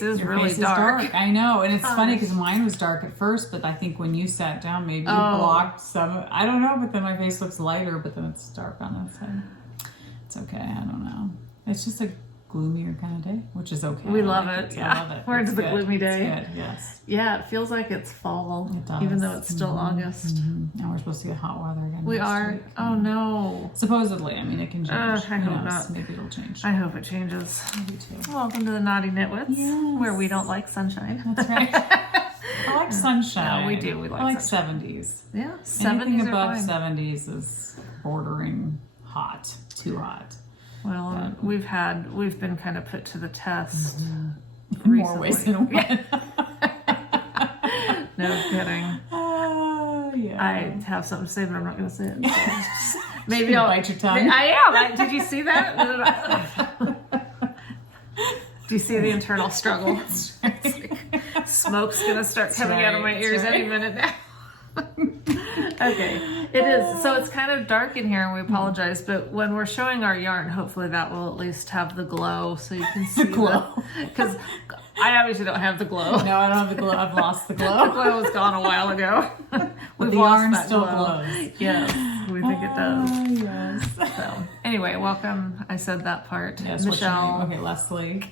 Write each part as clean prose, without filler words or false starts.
face is Your really face dark. is dark. I know. And it's funny because mine was dark at first, but I think when you sat down, maybe you blocked some. I don't know, but then my face looks lighter, but then it's dark on that side. It's okay. I don't know. It's just a gloomier kind of day, which is okay. We love it. Yeah. I love it. We're into the gloomy day. It's good. Yes. Yeah, it feels like it's fall, It does. even though it's still August. And we're supposed to get hot weather again. We next are. week. Oh no. Supposedly. I mean, it can change. I Who hope knows? not. Maybe it'll change. I hope it changes. Me too. Welcome to the Knotty Knitwits, Yes. where we don't like sunshine. That's right. I like sunshine. No, we do. We like I like sunshine. 70s. Yeah, Anything 70s are above fine. 70s is bordering hot. Too hot. Well, we've been kind of put to the test. In more ways than one. No kidding. Yeah. I have something to say, but I'm not going to say it. So maybe Maybe I'll bite your tongue. I am. Did you see that? Do you see the internal struggle? It's like, smoke's going to start coming out of my ears any minute now. Okay, it is. So it's kind of dark in here, and we apologize. But when we're showing our yarn, hopefully that will at least have the glow, so you can see The glow. Because I obviously don't have the glow. No, I don't have the glow. I've lost the The glow. glow was gone a while ago. We've the lost yarn that still glow. glows. Yes, we think it does. Yes. So anyway, welcome. I said that part. Yes, what's your name? Michelle. Okay, Leslie.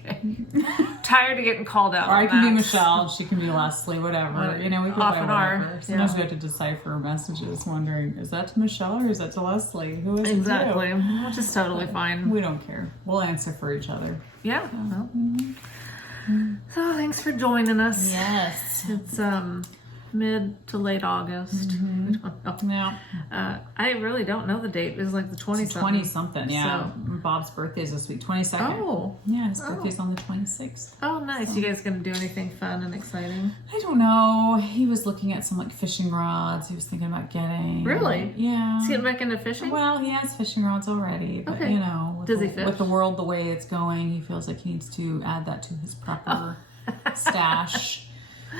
Tired of getting called out. Or I on can be that. Michelle. She can be Leslie. Whatever. You know, we can Off buy an whatever. R, Sometimes yeah. we have to decipher messages, wondering is that to Michelle or is that to Leslie? Who is Exactly, it which is totally to? fine. We don't care. We'll answer for each other. Yeah. Well. So thanks for joining us. Yes. It's mid to late August. We don't know. Yeah. I really don't know the date. It was like the 20-something. 20 something. Yeah. So- Bob's birthday is this week. 22nd. Oh. Yeah, his birthday's on the 26th. Oh, nice. You guys gonna do anything fun and exciting? I don't know. He was looking at some like fishing rods. He was thinking about getting. Really? Yeah. Is he getting back into fishing? Well, he has fishing rods already, but Okay. you know, with Does the, he fish? with the world the way it's going, he feels like he needs to add that to his prepper stash.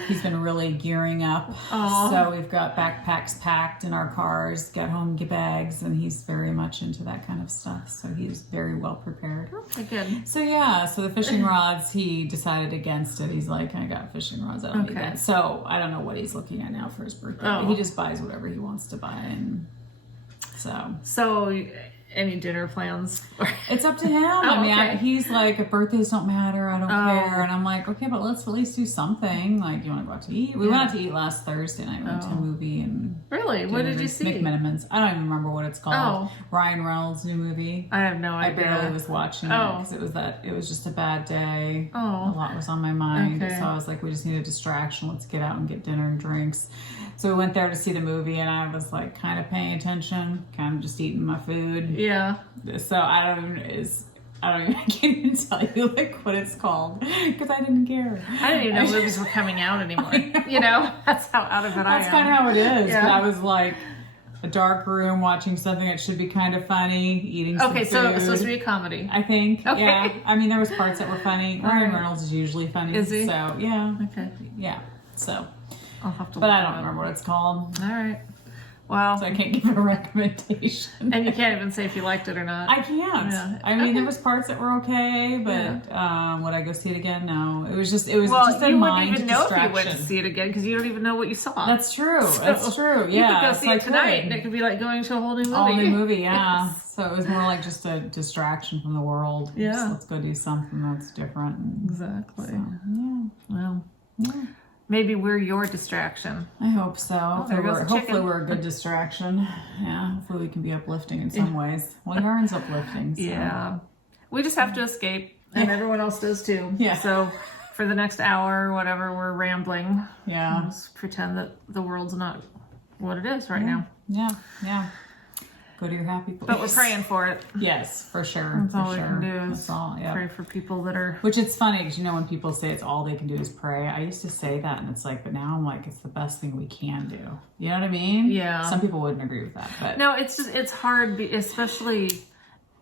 He's been really gearing up. Aw. So we've got backpacks packed in our cars, got home bags, and he's very much into that kind of stuff. So he's very well prepared. Okay, good. So yeah, so the fishing rods, he decided against it. He's like, I got fishing rods, I don't need Okay. that. So I don't know what he's looking at now for his birthday. Oh. He just buys whatever he wants to buy, and so So, any dinner plans? it's up to him. I mean, okay. he's like, birthdays don't matter, I don't Oh. care. And I'm like, okay, but let's at least do something. Like, you want to go out to eat? We went out to eat last Thursday night. We went to a movie and Really? What did you see? McMenamins. I don't even remember what it's called. Oh. Ryan Reynolds' new movie. I have no I idea. barely was watching it Oh. because it was just a bad day. A Oh. lot was on my mind. Okay. So I was like, we just need a distraction. Let's get out and get dinner and drinks. So we went there to see the movie, and I was like kind of paying attention, kind of just eating my food. Yeah. So I can't even tell you like what it's called because I didn't care. I didn't even know movies were coming out anymore. You know, that's how out of it I am. That's kind of how it is. Yeah. But I was like a dark room watching something that should be kind of funny, eating some Okay, so food. it's supposed to be a comedy. I think. Okay. Yeah. I mean, there was parts that were funny. All Ryan right. Reynolds is usually funny. Is he? So yeah. Okay. Yeah. So, I'll have to but look I it don't up. remember what it's called. All right. Well, So I can't give a recommendation. and you can't even say if you liked it or not. I can't. Yeah. I mean, Okay. there was parts that were okay, but would I go see it again? No. It was just a you wouldn't mind even know if distraction. you went to see it again because you don't even know what you saw. That's true. That's true. You Yeah. could go so see I it tonight, could. and it could be like going to a whole new movie. All new movie, yeah. Yes. So it was more like just a distraction from the world. Yeah. Just, let's go do something that's different. And Exactly. so, yeah. Well, Yeah. maybe we're your distraction. I hope so. there goes the Hopefully chicken. we're a good distraction. Yeah. Hopefully we can be uplifting in some ways. Well, yarn's uplifting. So. Yeah. We just have to escape, and everyone else does too. Yeah. So for the next hour or whatever, we're rambling. Yeah. Just pretend that the world's not what it is right now. Yeah. Yeah. Go to your happy place. But we're praying for it. Yes, for sure. That's for all we sure. can do is That's all. Yeah. pray for people that are... Which it's funny because when people say it's all they can do is pray, I used to say that and it's like, but now I'm like, it's the best thing we can do. You know what I mean? Yeah. Some people wouldn't agree with that, but No, it's hard, especially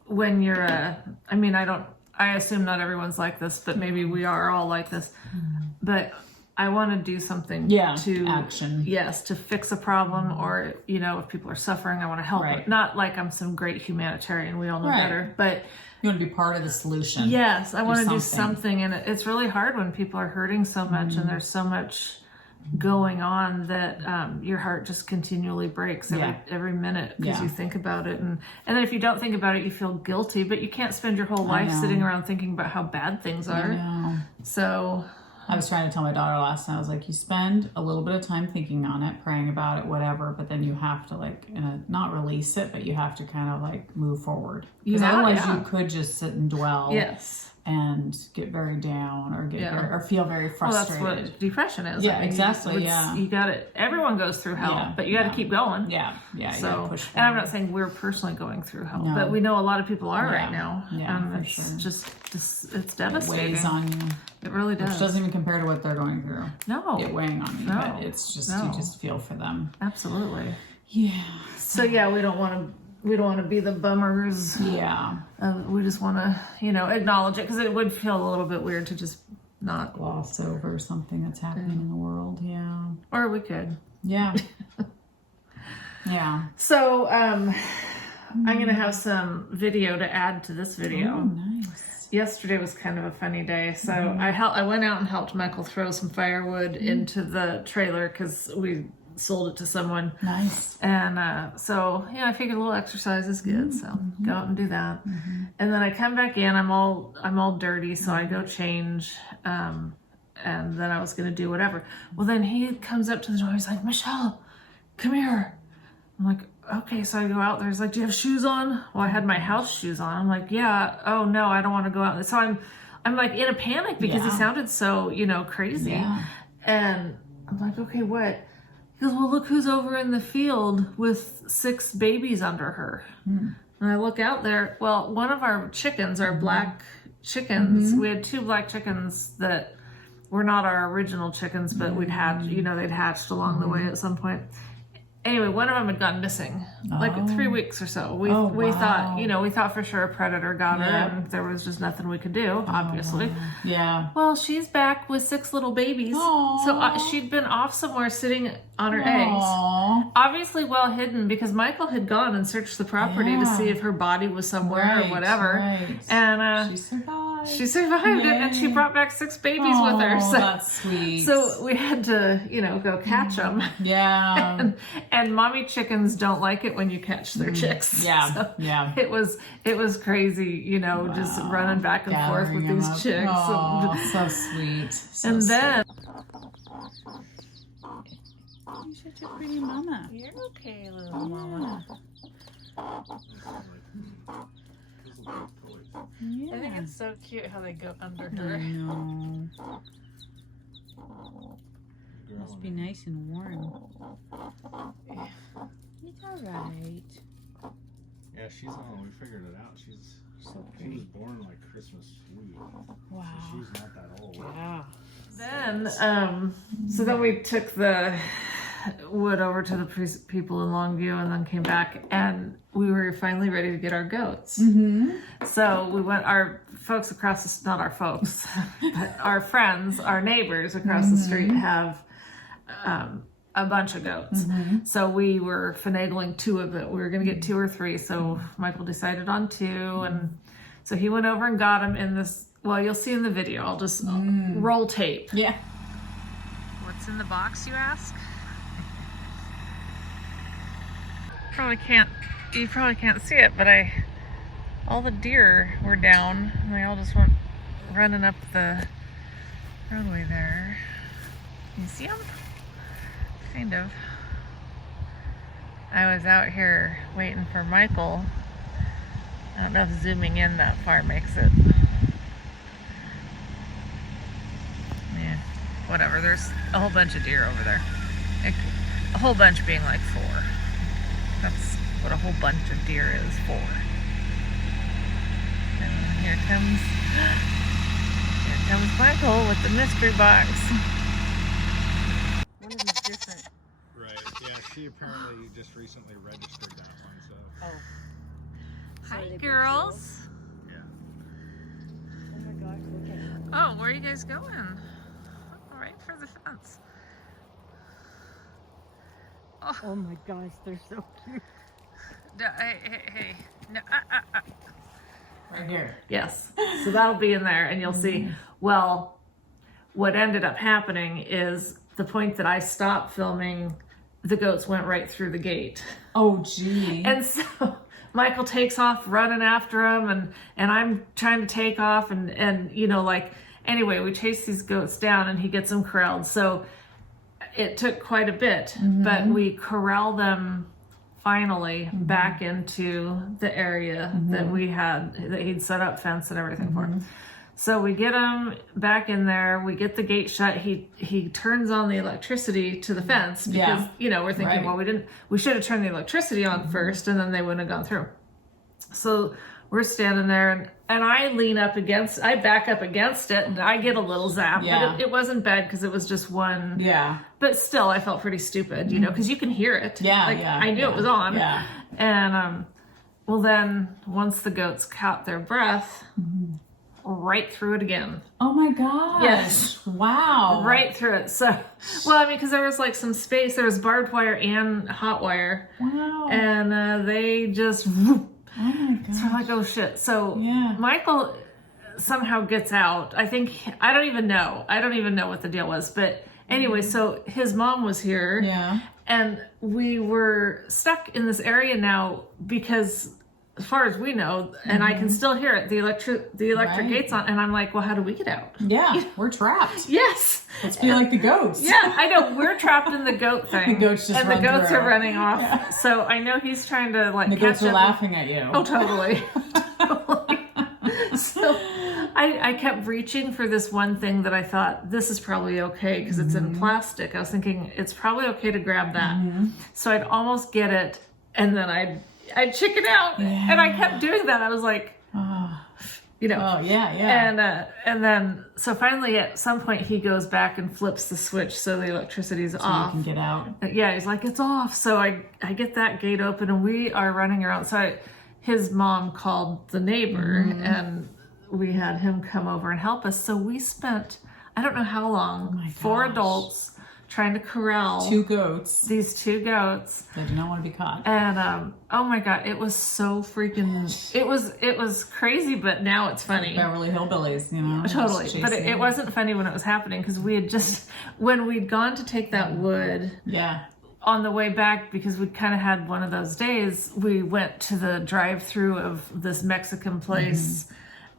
when you're I assume not everyone's like this, but maybe we are all like this. But I want to do something to action. Yes, to fix a problem, or you know, if people are suffering, I want to help. Right. Not like I'm some great humanitarian. We all know better, but you want to be part of the solution. Yes, I want to do something, and it's really hard when people are hurting so much, and there's so much going on that your heart just continually breaks every minute because you think about it, and then if you don't think about it, you feel guilty, but you can't spend your whole life sitting around thinking about how bad things are. So I was trying to tell my daughter last night, I was like, you spend a little bit of time thinking on it, praying about it, whatever, but then you have to like, not release it, but you have to kind of like move forward. Because otherwise you could just sit and dwell and get very down or get or feel very frustrated. Well, that's what depression is. Yeah, exactly. You got it. Everyone goes through hell, but you got to keep going. Yeah. So, and I'm not saying we're personally going through hell, but we know a lot of people are right now. Yeah, it's just it's devastating. It weighs on you. It really does. Which doesn't even compare to what they're going through. No. It weighing on you, but it's just you just feel for them. Absolutely. Yeah. So we don't want to be the bummers. Yeah. We just want to, acknowledge it, because it would feel a little bit weird to just not gloss over something that's happening in the world. Yeah. Or we could. Yeah. Yeah. So I'm going to have some video to add to this video. Oh, nice. Yesterday was kind of a funny day. So I went out and helped Michael throw some firewood into the trailer because we sold it to someone. Nice. And so I figured a little exercise is good, so go out and do that. And then I come back in, I'm all dirty, so I go change, and then I was gonna do whatever. Well, then he comes up to the door, he's like, Michelle, come here. I'm like, okay. So I go out there, he's like, do you have shoes on? Well, I had my house shoes on. I'm like, yeah. Oh no, I don't want to go out. So I'm like in a panic because he sounded so crazy. And I'm like, okay, what? He goes, well, look who's over in the field with 6 babies under her. And I look out there. Well, one of our chickens, our black chickens, we had 2 black chickens that were not our original chickens, but we'd had, they'd hatched along the way at some point. Anyway, one of them had gone missing, like 3 weeks or so. We thought, we thought for sure a predator got her, and there was just nothing we could do, obviously. Yeah. Well, she's back with 6 little babies. So she'd been off somewhere sitting on her eggs. Obviously well hidden, because Michael had gone and searched the property to see if her body was somewhere or whatever. And she survived. She survived it, and she brought back 6 babies with her. So that's sweet. So we had to, go catch them. Yeah. And mommy chickens don't like it when you catch their chicks. Yeah. So yeah. It was crazy, just running back and forth with these chicks. Oh, so sweet. So and then you're such a pretty mama. You're okay, little mama. Yeah. I think it's so cute how they go under her. I know. Must be nice and warm. It's alright. Yeah, she's on. We figured it out. She was born like Christmas week. Wow. So she's not that old. Wow. Then, so then we took the wood over to the people in Longview, and then came back, and we were finally ready to get our goats. So we went, our folks across not our folks, but our friends, our neighbors across the street have a bunch of goats. So we were finagling 2 of it. We were going to get 2 or 3. So Michael decided on 2. And so he went over and got them in this, well, you'll see in the video. I'll just roll tape. Yeah. What's in the box, you ask? You probably can't see it, but all the deer were down, and they all just went running up the roadway there. You see them? Kind of. I was out here waiting for Michael. I don't know if zooming in that far makes it. Yeah, whatever. There's a whole bunch of deer over there. A whole bunch being like 4. That's what a whole bunch of deer is for. And here comes Michael with the mystery box. One of them's different. Right. Yeah, she apparently just recently registered that one. So. Oh. Hi, girls. Yeah. Oh my gosh, look at it. Oh, where are you guys going? Oh, right for the the fence. Oh my gosh, they're so cute. Hey. No, Right here. Yes. So that'll be in there, and you'll see. Well, what ended up happening is the point that I stopped filming, the goats went right through the gate. Oh, gee. And so Michael takes off running after him, and I'm trying to take off, and you know, like, anyway, we chase these goats down, and he gets them corralled. So it took quite a bit, but we corral them finally back into the area that we had, that he'd set up fence and everything for. So we get him back in there, we get the gate shut, he turns on the electricity to the fence because, you know, we're thinking, well, we should have turned the electricity on first, and then they wouldn't have gone through. So we're standing there, and I back up against it, and I get a little zap, but it wasn't bad because it was just one. Yeah. But still, I felt pretty stupid, you know, because you can hear it. I knew it was on. Yeah. And, well, then once the goats caught their breath, right through it again. Oh my gosh. Yes. Wow. Right through it. So, well, I mean, because there was like some space, there was barbed wire and hot wire. Wow. And they just... Oh my God. So I'm like, oh shit. So Michael somehow gets out. I don't even know what the deal was. But anyway, so his mom was here. Yeah. And we were stuck in this area now because, as far as we know, and I can still hear it, the electric gate's on, and I'm like, well, how do we get out? Yeah, we're trapped. Yes. Let's be like the goats. Yeah, I know. We're trapped in the goat thing. The goats just and the goats are running off. Yeah. So I know he's trying to like the goats are laughing at you. Oh, totally. Totally. So I kept reaching for this one thing that I thought, this is probably okay because it's in plastic. I was thinking it's probably okay to grab that. So I'd almost get it, and then I'd chicken out, and I kept doing that. I was like, you know. Oh, yeah. And then, so finally at some point he goes back and flips the switch so the electricity's off. So you can get out. Yeah, he's like, it's off. So I get that gate open, and we are running around. So his mom called the neighbor, and we had him come over and help us. So we spent, I don't know how long, 4 adults trying to corral these 2 goats. They do not want to be caught. And oh my God, it was so freaking, it was crazy, but now it's funny. Beverly Hillbillies, you know. Totally. But it wasn't funny when it was happening because we had just, when we'd gone to take that wood. Yeah. On the way back, because we'd kind of had one of those days, we went to the drive-through of this Mexican place.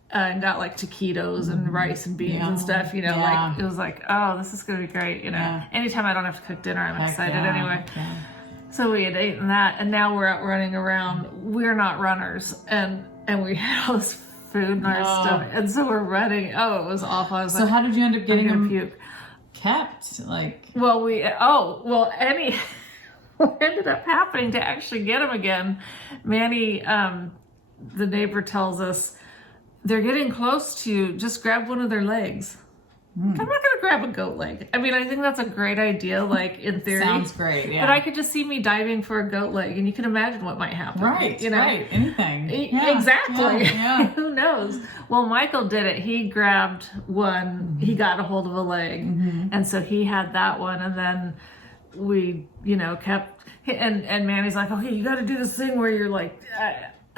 And got like taquitos and rice and beans and stuff, you know, like it was like, oh, this is gonna be great, you know. Anytime I don't have to cook dinner, I'm excited anyway. So we had eaten that, and now we're out running around. We're not runners, and we had all this food in our stomach, and so we're running. Oh, it was awful. I was so how did you end up getting them kept? Like, well, we what ended up happening to actually get them again, Manny, the neighbor tells us, they're getting close to you. Just grab one of their legs. I'm not going to grab a goat leg. I mean, I think that's a great idea, like, in theory. Sounds great, yeah. But I could just see me diving for a goat leg, and you can imagine what might happen. Right, you know? Right, anything. Exactly. Yeah. Who knows? Well, Michael did it. He grabbed one. He got a hold of a leg, and so he had that one, and then we, you know, kept, and Manny's like, okay, you got to do this thing where you're like...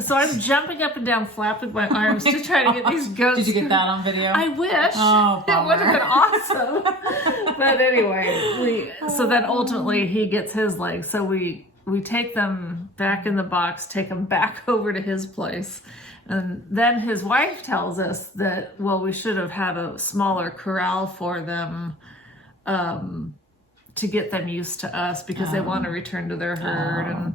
So I'm jumping up and down, flapping my arms to try to get these goats. Did you get that on video? I wish. Oh, it would have been awesome. But anyway, so then ultimately he gets his legs. So we take them back in the box, take them back over to his place. And then his wife tells us that, well, we should have had a smaller corral for them to get them used to us because they want to return to their herd. And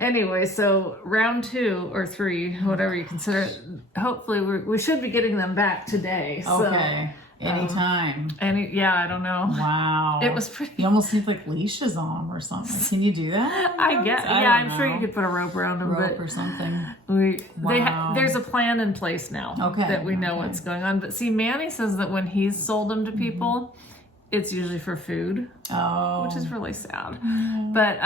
anyway, so round 2 or 3, whatever you consider it, hopefully we should be getting them back today. Okay. Anytime. I don't know. Wow. It was pretty. You almost need like leashes on them or something. Can you do that? I guess. I'm sure you could put a rope around them. Rope or something. There's a plan in place now that we know what's going on. But see, Manny says that when he's sold them to people, it's usually for food, which is really sad. But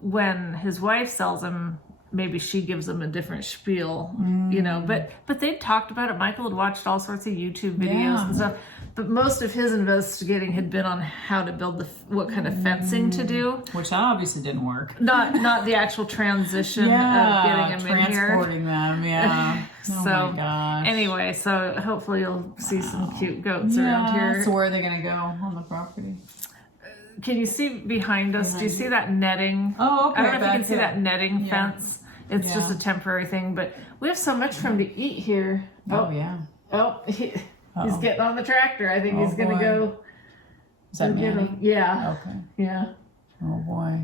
when his wife sells them, maybe she gives them a different spiel, you know. But they talked about it. Michael had watched all sorts of YouTube videos and stuff. But most of his investigating had been on how to build what kind of fencing to do. Which obviously didn't work. Not the actual transition of getting them in here. Transporting them, yeah. Oh So, my gosh. anyway, so hopefully you'll see some cute goats around here. So where are they going to go on the property? Can you see behind us? Do you see that netting? Oh, okay. I don't know if you can That's see it. that netting Yeah. fence. It's just Yeah. a temporary thing, but we have so much for him to eat here. Oh, yeah. Oh, he's Uh-oh. getting on the tractor. I think Oh, he's going to boy. go. Is that get Manny? him. Yeah. Okay. Yeah. Oh, boy.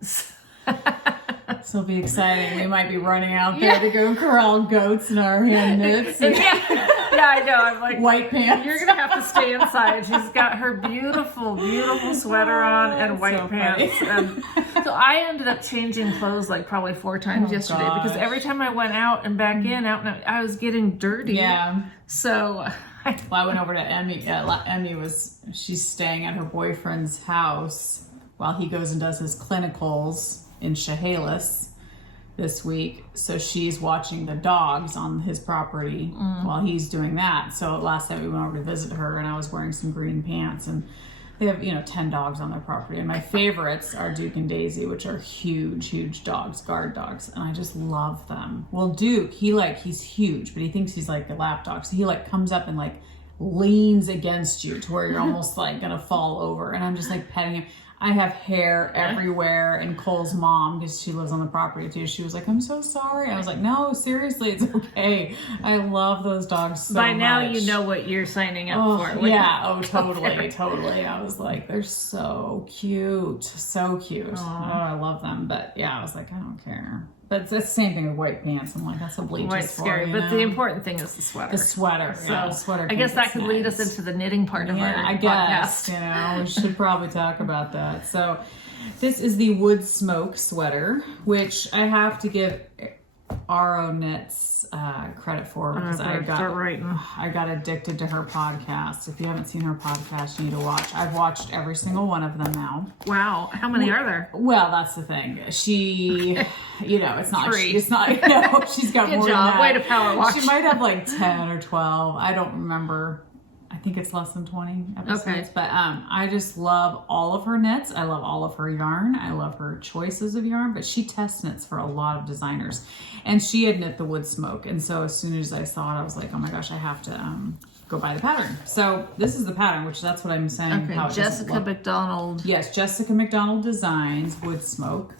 This will be exciting. We might be running out there to go corral goats in our hand knits. And Yeah, I know. I'm like, white pants. you're gonna have to stay inside. She's got her beautiful, beautiful sweater on and That's white so pants. And so I ended up changing clothes like probably 4 times yesterday because gosh. every time I went out and back in, I was getting dirty. Yeah. So Well, I went over to Emmy. She's staying at her boyfriend's house while he goes and does his clinicals in Chehalis this week. So she's watching the dogs on his property while he's doing that. So last time we went over to visit her, and I was wearing some green pants, and they have 10 dogs on their property. And my favorites are Duke and Daisy, which are huge dogs, guard dogs, and I just love them. Well, Duke, he's huge, but he thinks he's like a lap dog, so he comes up and leans against you to where you're almost gonna fall over, and I'm just petting him. I have hair everywhere, and Cole's mom, because she lives on the property too, she was like, I'm so sorry. I was like, no, seriously, it's okay. I love those dogs so much. by now you know what you're signing up for. Yeah, totally. I was like, they're so cute. So cute. Oh, I love them. But yeah, I was like, I don't care. But it's the same thing with white pants. I'm like, that's a bleach. White's scary, but the important thing is the sweater. The sweater. So Yeah, the sweater. I guess that could lead nice. us into the knitting part of our I guess, podcast. we should probably talk about that. So this is the Woodsmoke sweater, which I have to give RO Knits credit for because I got addicted to her podcast. If you haven't seen her podcast, you need to watch. I've watched every single one of them now. Wow, how many are there? Well, that's the thing. She, it's not. 3. It's not. No, she's got Good more job. than that. Way to power watch. She might have 10 or 12. I don't remember. I think it's less than 20 episodes. Okay. But I just love all of her knits. I love all of her yarn. I love her choices of yarn. But she test knits for a lot of designers, and she had knit the Woodsmoke. And so as soon as I saw it, I was like, oh my gosh, I have to go buy the pattern. So this is the pattern, which that's what I'm saying. Okay, how it Jessica McDonald. Yes, Jessica McDonald Designs, Woodsmoke.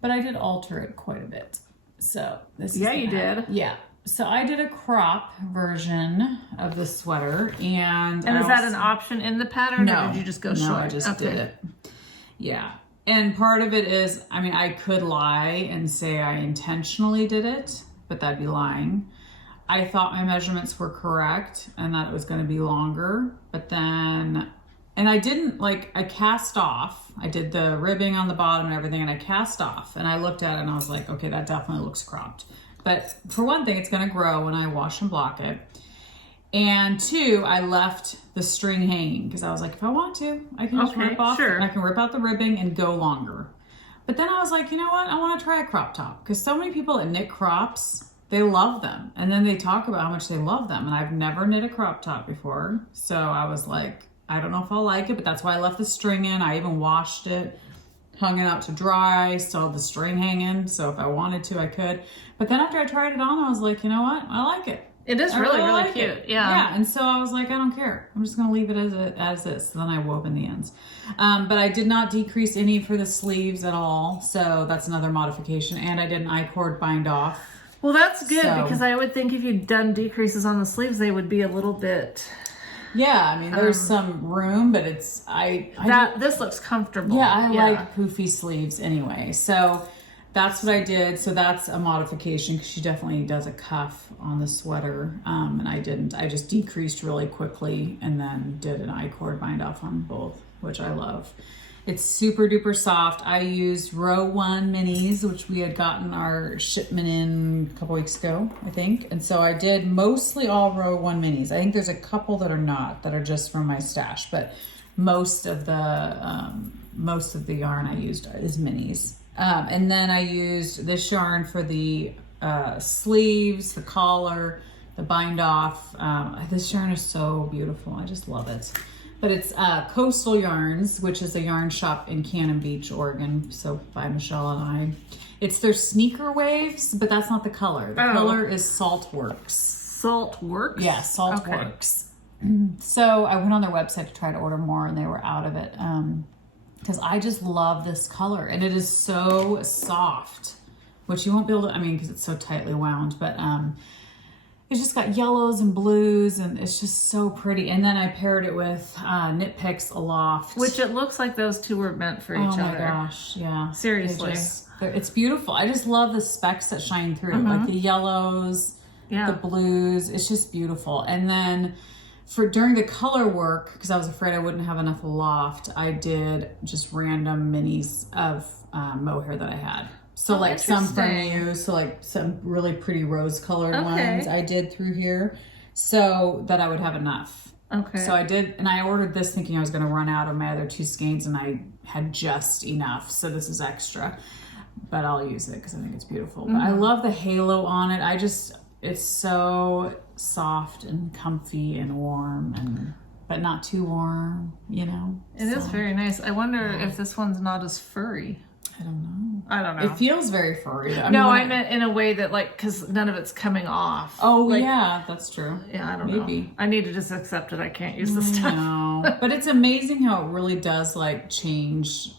But I did alter it quite a bit. So this is You did. Yeah. So I did a crop version of the sweater, and Is that an option in the pattern, or did you just go short? No, I just did it. Yeah. And part of it is, I could lie and say I intentionally did it, but that'd be lying. I thought my measurements were correct and that it was going to be longer, but then, and I didn't I cast off. I did the ribbing on the bottom and everything, and I cast off, and I looked at it and I was like, okay, that definitely looks cropped. But for one thing, it's going to grow when I wash and block it. And 2, I left the string hanging because I was like, if I want to, I can just rip off. Sure. I can rip out the ribbing and go longer. But then I was like, you know what? I want to try a crop top because so many people that knit crops, they love them. And then they talk about how much they love them. And I've never knit a crop top before. So I was like, I don't know if I'll like it, but that's why I left the string in. I even washed it, hung it out to dry, still had the string hanging. So if I wanted to, I could. But then after I tried it on, I was like, you know what? I like it. It is really like cute. it. Yeah. Yeah. And so I was like, I don't care. I'm just going to leave it as is. So then I wove in the ends. But I did not decrease any for the sleeves at all. So that's another modification. And I did an I-cord bind off. Well, that's good So- because I would think if you'd done decreases on the sleeves, they would be a little bit. Yeah, there's some room, but it's This looks comfortable. Yeah, I like poofy sleeves anyway. So that's what I did. So that's a modification because she definitely does a cuff on the sweater. And I didn't. I just decreased really quickly and then did an I-cord bind off on both, which I love. It's super duper soft. I used row 1 minis, which we had gotten our shipment in a couple weeks ago, I think. And so I did mostly all row 1 minis. I think there's a couple that are not, that are just from my stash, but most of the yarn I used is minis. And then I used this yarn for the sleeves, the collar, the bind off. This yarn is so beautiful. I just love it. But it's Coastal Yarns, which is a yarn shop in Cannon Beach, Oregon. So by Michelle and I. It's their Sneaker Waves, but that's not the color. The color is Saltworks. Saltworks? Yeah, Saltworks. Okay. So I went on their website to try to order more, and they were out of it. Because I just love this color, and it is so soft, which you won't be able to, I mean, because it's so tightly wound, but it's just got yellows and blues, and it's just so pretty. And then I paired it with Knit Picks Aloft. Which it looks like those two were meant for each other. Oh my gosh, yeah. Seriously. It's beautiful. I just love the specks that shine through, like the yellows, the blues. It's just beautiful. And then during the color work, because I was afraid I wouldn't have enough Aloft, I did just random minis of mohair that I had. So like some from you, so like some really pretty rose colored ones I did through here so that I would have enough. Okay. So I did, and I ordered this thinking I was going to run out of my other 2 skeins, and I had just enough. So this is extra, but I'll use it because I think it's beautiful. But I love the halo on it. It's so soft and comfy and warm, but not too warm, you know? It is very nice. I wonder if this one's not as furry. I don't know. I don't know. It feels very furry. I meant in a way that because none of it's coming off. Oh, yeah, that's true. Yeah, I don't know. I need to just accept it. I can't use this stuff. No, but it's amazing how it really does change,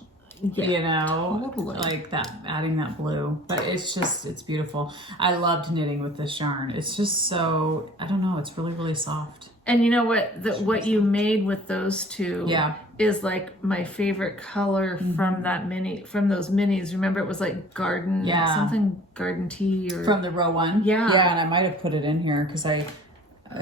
you know, like that, adding that blue. But it's beautiful. I loved knitting with this yarn. It's just so, I don't know, it's really, really soft. And you know what you made with those two is like my favorite color from those minis. Remember, it was like garden, something garden tea or from the row one. Yeah, yeah, and I might have put it in here because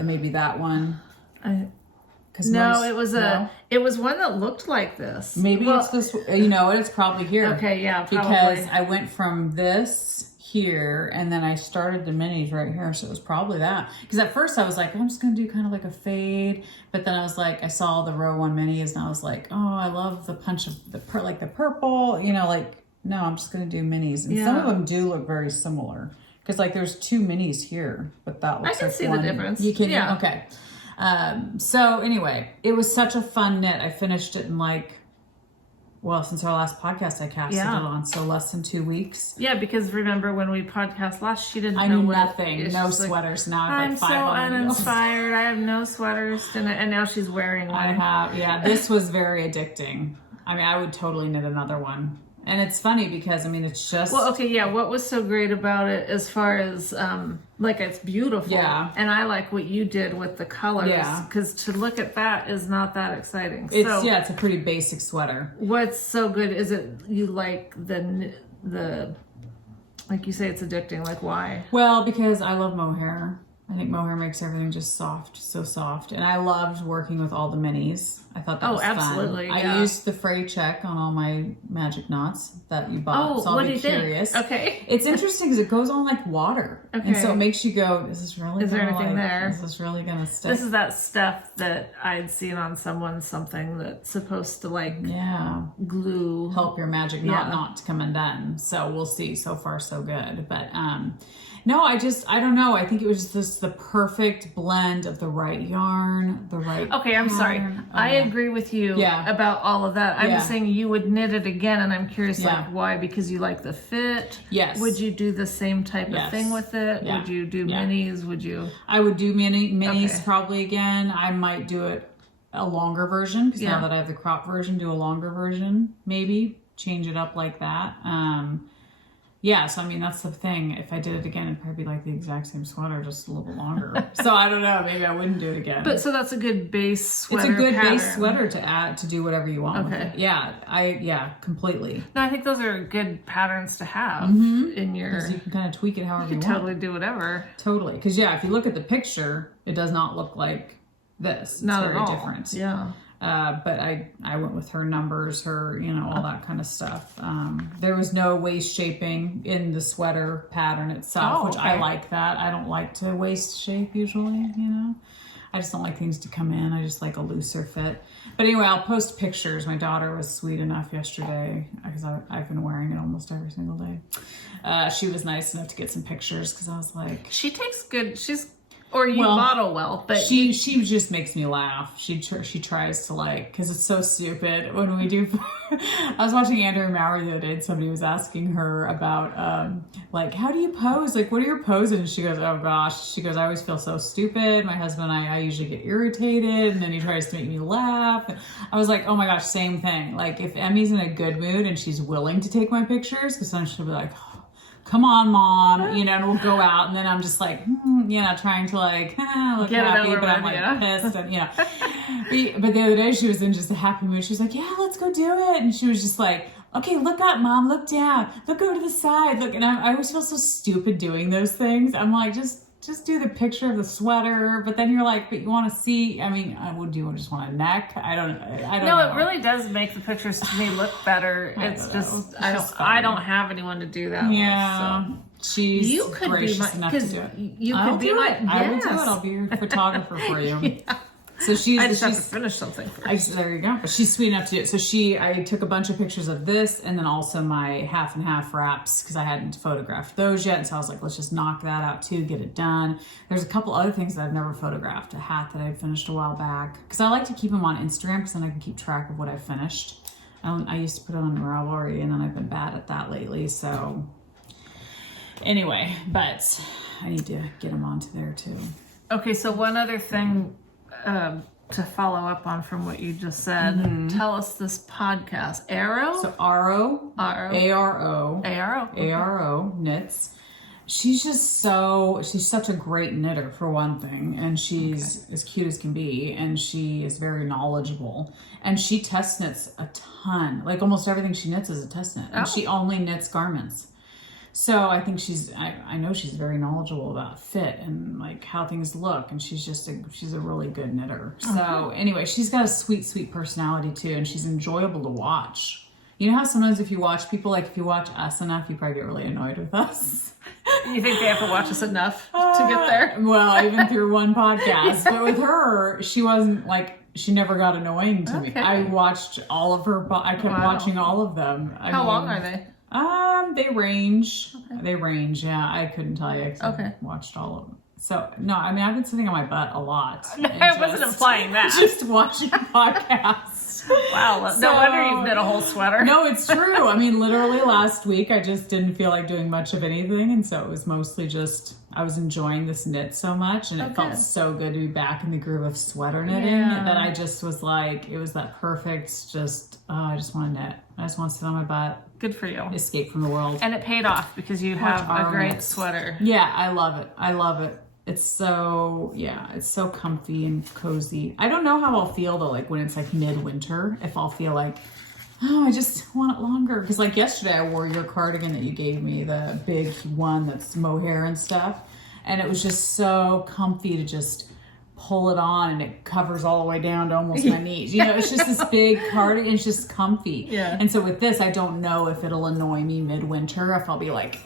maybe that one. It was one that looked like this. Maybe it's this. You know what? It's probably here. Okay, yeah, probably. Because I went from this here and then I started the minis right here, so it was probably that. Because at first I was like, I'm just gonna do kind of like a fade, but then I was like, I saw the row one minis and I was like, oh, I love the punch of the purple, you know, like no, I'm just gonna do minis, and some of them do look very similar. Because there's 2 minis here, but that looks I can like see one. the difference. You can, okay. So anyway, it was such a fun knit. I finished it in since our last podcast I casted it on, so less than 2 weeks. Yeah, because remember when we podcast last, she didn't know I knew nothing, no sweaters. Now I've I'm 5 so on uninspired. I have no sweaters, and now she's wearing one. I have, this was very addicting. I mean, I would totally knit another one. And it's funny because, it's just... Well, okay, yeah, what was so great about it as far as, it's beautiful. Yeah. And I like what you did with the colors. Yeah. Because to look at that is not that exciting. It's a pretty basic sweater. What's so good is you like the like you say, it's addicting. Like, why? Well, because I love mohair. I think mohair makes everything just soft, so soft. And I loved working with all the minis. I thought that was absolutely, fun. yeah. I used the fray check on all my magic knots that you bought. So I'll be curious. Think? Okay. It's interesting because it goes on like water. Okay. And so it makes you go, is there anything there? Is this really going to stick? This is that stuff that I'd seen on something that's supposed to glue. Help your magic knot not to come undone. So we'll see. So far, so good. But, no, I don't know. I think it was just the perfect blend of the right yarn, the right Okay, I'm sorry. I agree with you about all of that. I'm saying you would knit it again, and I'm curious, why? Because you like the fit? Yes. Would you do the same type of thing with it? Yeah. Would you do minis? Would you? I would do minis probably again. I might do it a longer version, because now that I have the crop version, do a longer version, maybe. Change it up like that. So that's the thing. If I did it again, it'd probably be like the exact same sweater, just a little bit longer. So I don't know. Maybe I wouldn't do it again. But so that's a good base sweater. It's a good pattern. base sweater to add to do whatever you want with it. Yeah, completely. No, I think those are good patterns to have in your. Because you can kind of tweak it however you want. Totally do whatever. Totally. Because if you look at the picture, it does not look like this. It's not very at all. different. Yeah. But I went with her numbers, all that kind of stuff. There was no waist shaping in the sweater pattern itself, which I like that. I don't like to waist shape usually, I just don't like things to come in. I just like a looser fit. But anyway, I'll post pictures. My daughter was sweet enough yesterday, because I've been wearing it almost every single day. She was nice enough to get some pictures, because I was like... She's Or you model well, but she just makes me laugh. She tries to like, because it's so stupid when we do. I was watching Andrew Maury the other day, and somebody was asking her about like, how do you pose? Like, what are your poses? And she goes, oh gosh, she goes, I always feel so stupid. My husband and I usually get irritated, and then he tries to make me laugh. And I was like, oh my gosh, same thing. Like, if Emmy's in a good mood and she's willing to take my pictures, because then she'll be like, come on, Mom, you know, and we'll go out, and then I'm just like, you know, trying to like, look Get happy, it over but I'm with, like pissed, and you know. But the other day she was in just a happy mood. She was like, yeah, let's go do it, and she was just like, okay, look up, Mom, look down, look over to the side, look, and I always feel so stupid doing those things. I'm like, just do the picture of the sweater, but then you're like, but you want to see, I mean, do you just want a neck? I don't no, know. it really does make the pictures to me look better. It's just I don't have anyone to do that. Yeah. With, so. She's You could gracious be my, enough to because do it. you I'll could be do my, it. I will do it. yes. I'll be your photographer for you. Yeah. So I just have to finish something first. there you go. But she's sweet enough to do it. So I took a bunch of pictures of this, and then also my half and half wraps, because I hadn't photographed those yet. And so I was like, let's just knock that out too, get it done. There's a couple other things that I've never photographed. A hat that I finished a while back, because I like to keep them on Instagram, because then I can keep track of what I finished. I used to put it on Ravelry, and then I've been bad at that lately. So anyway, but I need to get them onto there too. Okay, so one other thing to follow up on from what you just said. Tell us this podcast. Arrow? So Aro, A-R-O, A-R-O. A-R-O knits. She's such a great knitter for one thing, and she's as cute as can be, and she is very knowledgeable, and she test knits a ton. Like almost everything she knits is a test knit, and she only knits garments. So I think I know she's very knowledgeable about fit and like how things look, and she's a really good knitter. So anyway, she's got a sweet personality too, and she's enjoyable to watch. You know how sometimes if you watch people, like if you watch us enough, you probably get really annoyed with us. You think they have to watch us enough to get there? Well, even through one podcast. But with her, she wasn't like, she never got annoying to me. I watched all of her, I kept watching all of them. How long are they? They range. Okay. They range, yeah. I couldn't tell you, 'cause I watched all of them. So, no, I mean, I've been sitting on my butt a lot. I wasn't implying that. Just watching podcasts. Wow, no wonder you've knit a whole sweater. No, it's true. I mean, literally last week, I just didn't feel like doing much of anything. And so it was mostly just, I was enjoying this knit so much. And it felt so good to be back in the groove of sweater knitting that I just was like, it was that perfect, just, I just want to knit. I just want to sit on my butt. Good for you. Escape from the world. And it paid off because you have a great sweater. Yeah, I love it. I love it. It's so, it's so comfy and cozy. I don't know how I'll feel though, like when it's like midwinter, if I'll feel like, oh, I just want it longer. Because like yesterday I wore your cardigan that you gave me, the big one that's mohair and stuff. And it was just so comfy to just pull it on, and it covers all the way down to almost my knees. You know, it's just this big cardigan. It's just comfy. Yeah. And so with this, I don't know if it'll annoy me midwinter, if I'll be like,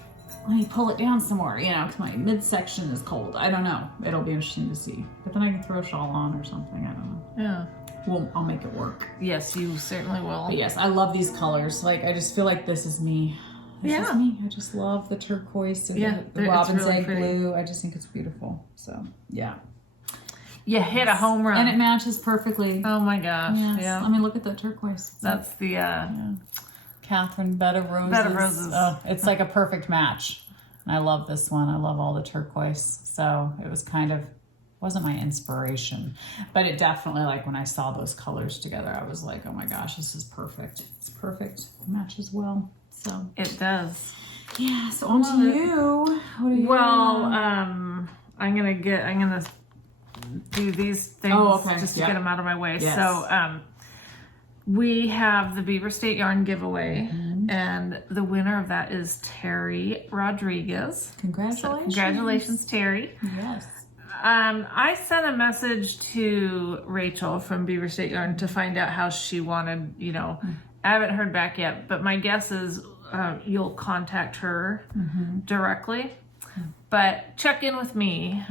let me pull it down some more, you know, because my midsection is cold. I don't know. It'll be interesting to see. But then I can throw a shawl on or something. I don't know. Yeah. Well, I'll make it work. Yes, you certainly will. But yes, I love these colors. Like, I just feel like this is me. This is me. I just love the turquoise and the robin's egg blue. I just think it's beautiful. So, yeah. You hit a home run. And it matches perfectly. Oh my gosh. Yes. Yeah. I mean, look at that turquoise. That's the Catherine Bed of Roses. Bed of Roses. Oh, it's like a perfect match. And I love this one. I love all the turquoise. So it was wasn't my inspiration, but it definitely, like when I saw those colors together, I was like, oh my gosh, this is perfect. It's perfect. It matches well. So it does. Yeah. So on to you. What are you? Well, I'm gonna do these things just to get them out of my way. Yes. So we have the Beaver State Yarn giveaway, and the winner of that is Terry Rodriguez. Congratulations. So congratulations, Terry. Yes. I sent a message to Rachel from Beaver State Yarn to find out how she wanted, I haven't heard back yet, but my guess is you'll contact her directly. But check in with me,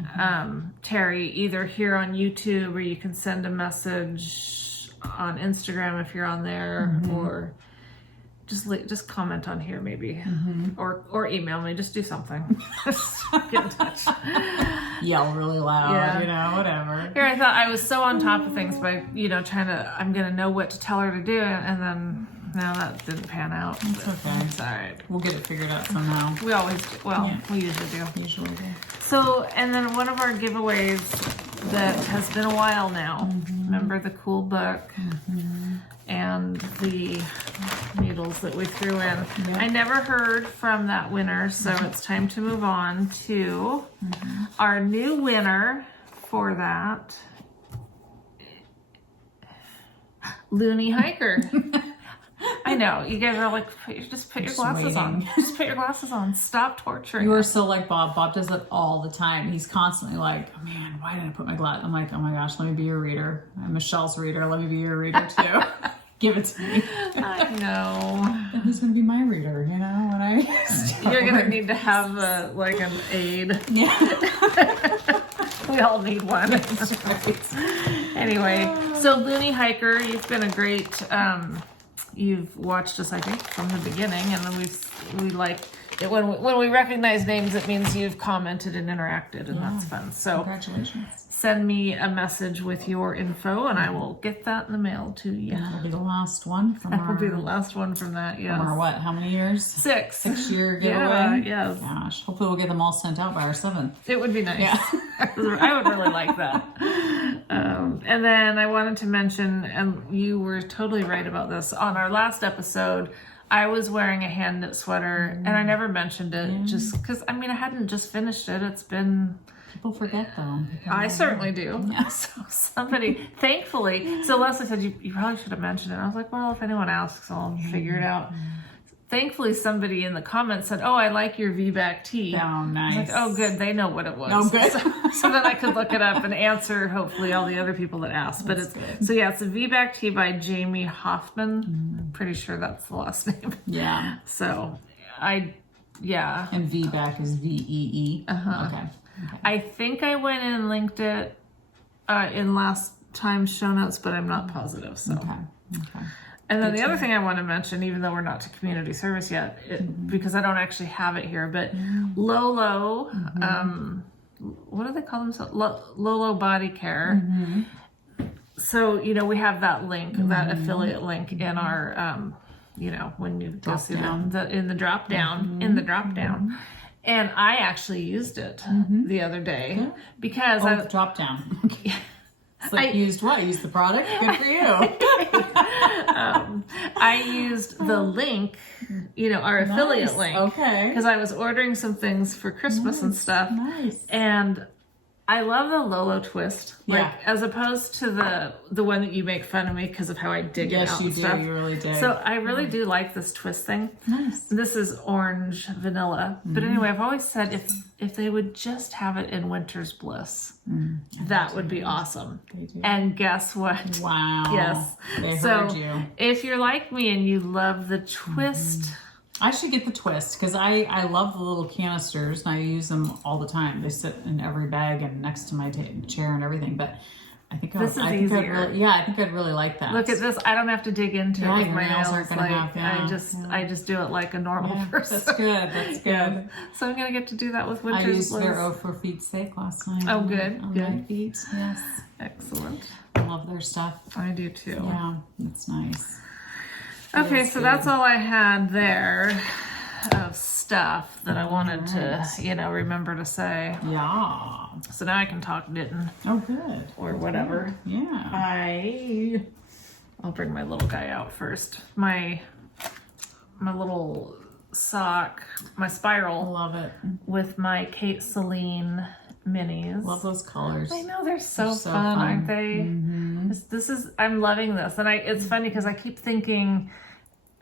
Terry, either here on YouTube, or you can send a message on Instagram if you're on there, or just comment on here maybe, or email me. Just do something. Just get in touch. Yell really loud, Yeah. you know, whatever. Here, I thought I was so on top of things by I'm gonna know what to tell her to do, and then no, that didn't pan out. It's okay. It's all right. We'll get it figured out somehow. We always do. Well, we usually do. Usually do. So, and then one of our giveaways that has been a while now. Remember the cool book and the needles that we threw in. I never heard from that winner, so it's time to move on to our new winner for that. Loony Hiker. I know, you guys are like, just put your glasses on. Just put your glasses on. Stop torturing You are us. so like Bob. Bob does it all the time. He's constantly like, oh, man, why didn't I put my glass? I'm like, oh my gosh, let me be your reader. I'm Michelle's reader. Let me be your reader too. Give it to me. I know. And who's going to be my reader, you know, when I You're going to need to have like an aid. Yeah. We all need one. That's right. Anyway, so Loony Hiker, you've been a great, you've watched us, I think, from the beginning, and then we like it when we recognize names. It means you've commented and interacted, and that's fun. So Congratulations. send me a message with your info, and I will get that in the mail to you. That'll be the last one from That our, will be the last one from that. Yeah. from our what? How many years? 6. 6-year Yeah. giveaway? Yes. Gosh, hopefully we'll get them all sent out by our 7th. It would be nice. Yeah. I would really like that. And then I wanted to mention, and you were totally right about this, on our last episode, I was wearing a hand knit sweater, and I never mentioned it just because, I hadn't just finished it. It's been... People forget though. I certainly do. Yeah. So somebody, thankfully, so Leslie said, you probably should have mentioned it. I was like, well, if anyone asks, I'll figure it out. Thankfully, somebody in the comments said, oh, I like your V-back tee. Oh, nice. I was like, oh, good. They know what it was. Oh, good. So then I could look it up and answer, hopefully, all the other people that asked. But it's good. so yeah, it's a V-back tee by Jamie Hoffman. Pretty sure that's the last name. Yeah. So And V-back is VEE. Okay. I think I went in and linked it in last time's show notes, but I'm not positive. So. Okay. And then the other thing I want to mention, even though we're not to community service yet, because I don't actually have it here, but Lolo, what do they call themselves? Lolo Body Care. So, we have that link, that affiliate link in our, when you go see in the drop down, And I actually used it the other day because the drop down. Okay. It's like, used what? Used the product? Good for you. I used the link, our affiliate link. Okay. Because I was ordering some things for Christmas and stuff. Nice. And I love the Lolo twist. As opposed to the one that you make fun of me because of how I dig it out. Yes, you do. Stuff. You really do. So I really do like this twist thing. Nice. This is orange vanilla. But anyway, I've always said if they would just have it in Winter's Bliss, that would be awesome. They do. And guess what? Wow. Yes. They So heard you. if you're like me and you love the twist, I should get the twist because I love the little canisters and I use them all the time. They sit in every bag and next to my chair and everything. But I think This is easier. I think I'd really like that. look at this. I don't have to dig into it with your my nails nails. aren't gonna have- I just do it like a normal person. That's good. That's good. So I'm gonna get to do that with I Winter's used Bliss. their O for Feet's sake last night. Oh, good, On good. my feet. Yes. Excellent. I love their stuff. I do too. Yeah, it's nice. Okay, Feels so good. that's all I had there of stuff that I wanted to, remember to say. Yeah. So now I can talk knitting Oh, good. or whatever. Yeah. I'll bring my little guy out first. My little sock, my spiral Love it. with my Kate Celine minis. Love those colors. I know they're so so fun, fun. aren't they? Mm-hmm. This is I'm loving this, and it's funny because I keep thinking,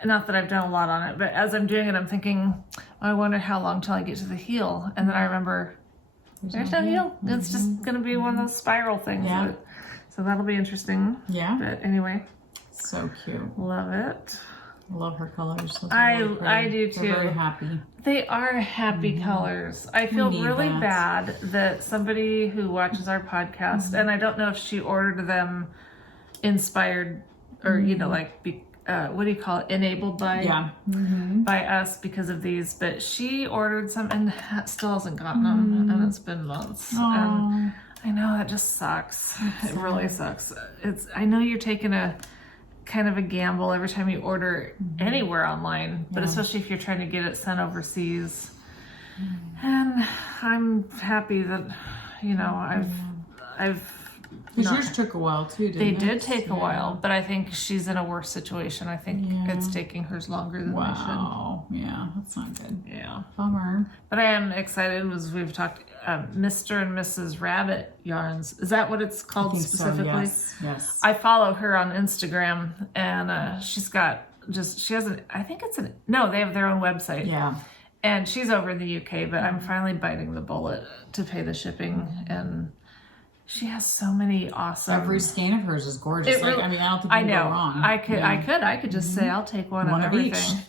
not that I've done a lot on it, but as I'm doing it, I'm thinking, I wonder how long till I get to the heel, and then I remember there's no heel. It's just gonna be one of those spiral things. Yeah. So that'll be interesting. Yeah. But anyway, So cute. love it. I love her colors. Those are I really pretty. do They're too. very happy. They are happy colors. I feel need really that. bad that somebody who watches our podcast, and I don't know if she ordered them inspired or what do you call it? Enabled by by us because of these. But she ordered some and still hasn't gotten them, and it's been months. And I know that just sucks. It really sucks. I know you're taking a kind of a gamble every time you order anywhere online, but especially if you're trying to get it sent overseas. And I'm happy that, you know, I've Because yours took a while too, didn't they it? did take a while, but I think she's in a worse situation. I think it's taking hers longer than they Wow. Yeah, that's not good. should. Yeah. Bummer. But I am excited as we've talked, Mr. and Mrs. Rabbit Yarns. Is that what it's I called think specifically? so, yes. I follow her on Instagram, and she's got she has I think it's no, they have their own website. Yeah. And she's over in the UK, but I'm finally biting the bullet to pay the shipping, and she has so many awesome. Every skein of hers is gorgeous. It really- I mean, I don't think you I can know. go wrong. I could just say I'll take one of One of each. everything.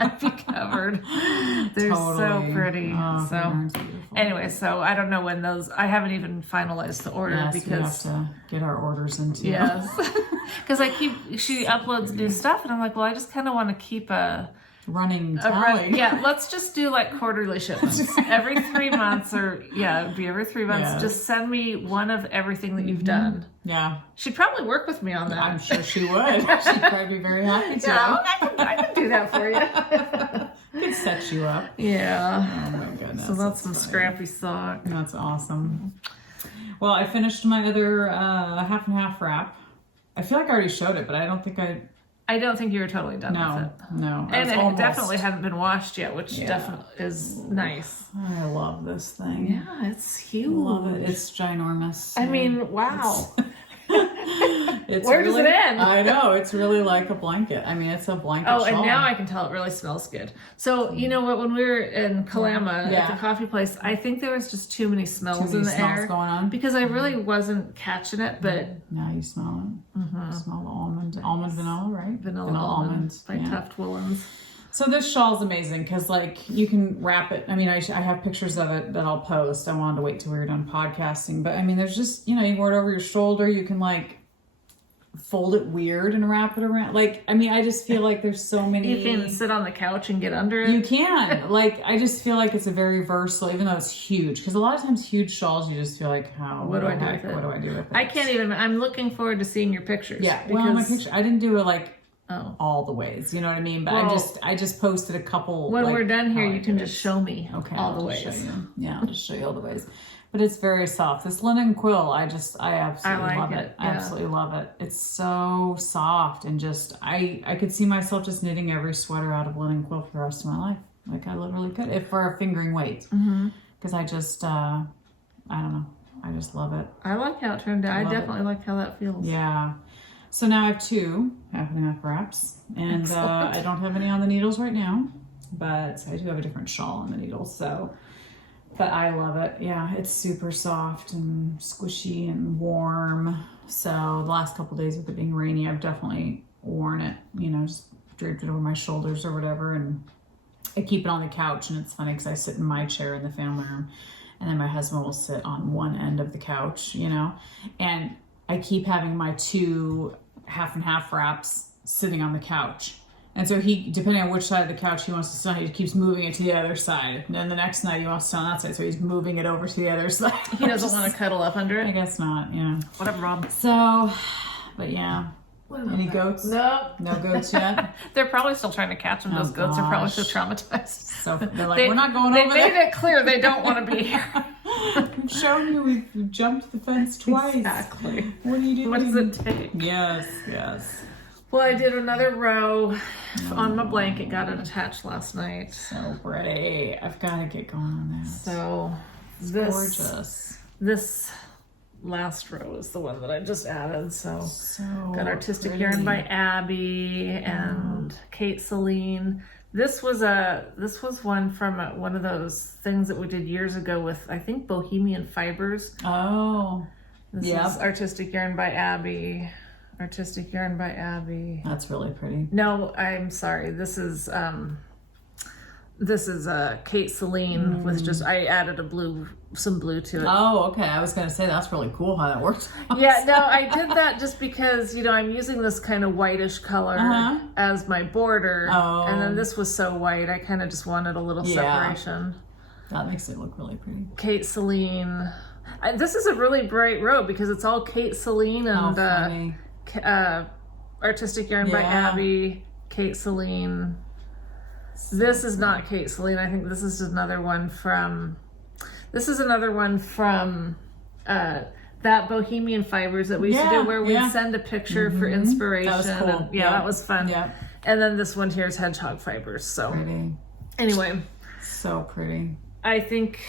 I'd be covered. They're so pretty. Oh, so yarn's beautiful. anyway, so I don't know when those. I haven't even finalized the order Yes, because we have to get our orders into. yes, because she uploads new stuff, and I'm like, well, I just kind of want to keep a Running tally. yeah. Let's just do like quarterly shipments every 3 months, or it'd be every 3 months. Yes. Just send me one of everything that you've done. Yeah. She'd probably work with me on that. I'm sure she would. She'd probably be very happy to. Yeah, I could do that for you. Could set you up. Yeah. Oh my goodness. So that's some funny. scrappy sock. That's awesome. Well, I finished my other half and half wrap. I feel like I already showed it, but I don't think I don't think you were totally done with it. No. And it almost. definitely hadn't been washed yet, which definitely is nice. I love this thing. Yeah, it's huge. Love it. It's ginormous. I mean, wow. It's Where does really, it end? I know. It's really like a blanket. I mean, it's a blanket Oh, shawl. and now I can tell it really smells good. So, you know what? When we were in Kalama at the coffee place, I think there was just too many smells in the air going on. because I really wasn't catching it, but Now you smell it. You smell the almond vanilla, right? vanilla almond by yeah. Tuft Woolens. So this shawl is amazing because like you can wrap it. I mean, I have pictures of it that I'll post. I wanted to wait till we were done podcasting, but I mean, there's just, you know, you can wear it over your shoulder. You can like fold it weird and wrap it around. Like, I mean, I just feel like there's so many. You can sit on the couch and get under it. You can. Like, I just feel like it's a very versatile, even though it's huge. Because a lot of times huge shawls, you just feel like, What do I do with it? What do I do with it? I can't even. I'm looking forward to seeing your pictures. Yeah. Well, my picture, I didn't do it like all the ways. You know what I mean? But Well, I just posted a couple. When like, we're done here, how I you can did it. just show me all the I'll ways. just show you. Yeah, I'll just show you all the ways. But it's very soft. This linen quill, I absolutely like love it, it. I yeah. absolutely love it. It's so soft and just, I could see myself just knitting every sweater out of linen quill for the rest of my life. Like I literally could, if for a fingering weight. Because I just, I don't know. I just love it. I like how it turned out. I Love it. definitely like how that feels. Yeah. So now I have 2 half and half wraps. And I don't have any on the needles right now. But I do have a different shawl on the needles. So... But I love it. Yeah, it's super soft and squishy and warm. So the last couple days with it being rainy, I've definitely worn it, you know, just draped it over my shoulders or whatever. And I keep it on the couch. And it's funny because I sit in my chair in the family room. And then my husband will sit on one end of the couch, you know. And I keep having my 2 half and half wraps sitting on the couch. And so he, depending on which side of the couch he wants to sit on, he keeps moving it to the other side. And then the next night he wants to sit on that side, so he's moving it over to the other side. He doesn't want to cuddle up under I it. guess not, yeah. Whatever, Rob. So, but yeah. Any goats? No. No goats yet? They're probably still trying to catch them. Those goats are probably so gosh. traumatized. So they're like, we're not going over They there. made it clear they don't want to be here. We've shown you we've jumped the fence twice. Exactly. What are you doing? What does it take? Yes, yes. Well, I did another row on my blanket. Got it attached last night. So pretty. I've got to get going on that. So Gorgeous. this last row is the one that I just added. So got Artistic pretty. Yarn by Abby and Kate Celine. This was one from one of those things that we did years ago with, I think, Bohemian Fibers. Oh. This is Artistic Yarn by Abby. Artistic Yarn by Abby. That's really pretty. No, I'm sorry. This is This is Kate Celine with just, I added some blue to it. Oh, okay. I was going to say that's really cool how that works. Yeah, no, I did that just because, I'm using this kind of whitish color as my border. Oh. And then this was so white, I kind of just wanted a little separation. That makes it look really pretty. Kate Celine. This is a really bright row because it's all Kate Celine and Artistic Yarn by Abby, Kate Celine. This is not Kate Celine. I think this is another one from that Bohemian Fibers that we used to do, where we'd send a picture for inspiration. That was cool. And, that was fun. Yeah. And then this one here is Hedgehog Fibers. So Pretty. Anyway, So pretty. I think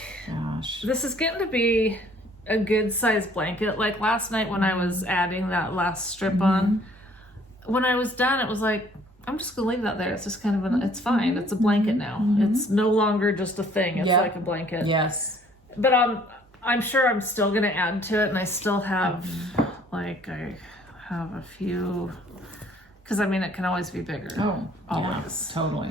this is getting to be a good size blanket. Like last night when I was adding that last strip on, when I was done, it was like, I'm just gonna leave that there. It's just kind of it's fine. It's a blanket now. It's no longer just a thing. It's like a blanket. Yes. But I'm sure I'm still gonna add to it, and I still have I have a few, because it can always be bigger. Oh, always. Yeah, totally.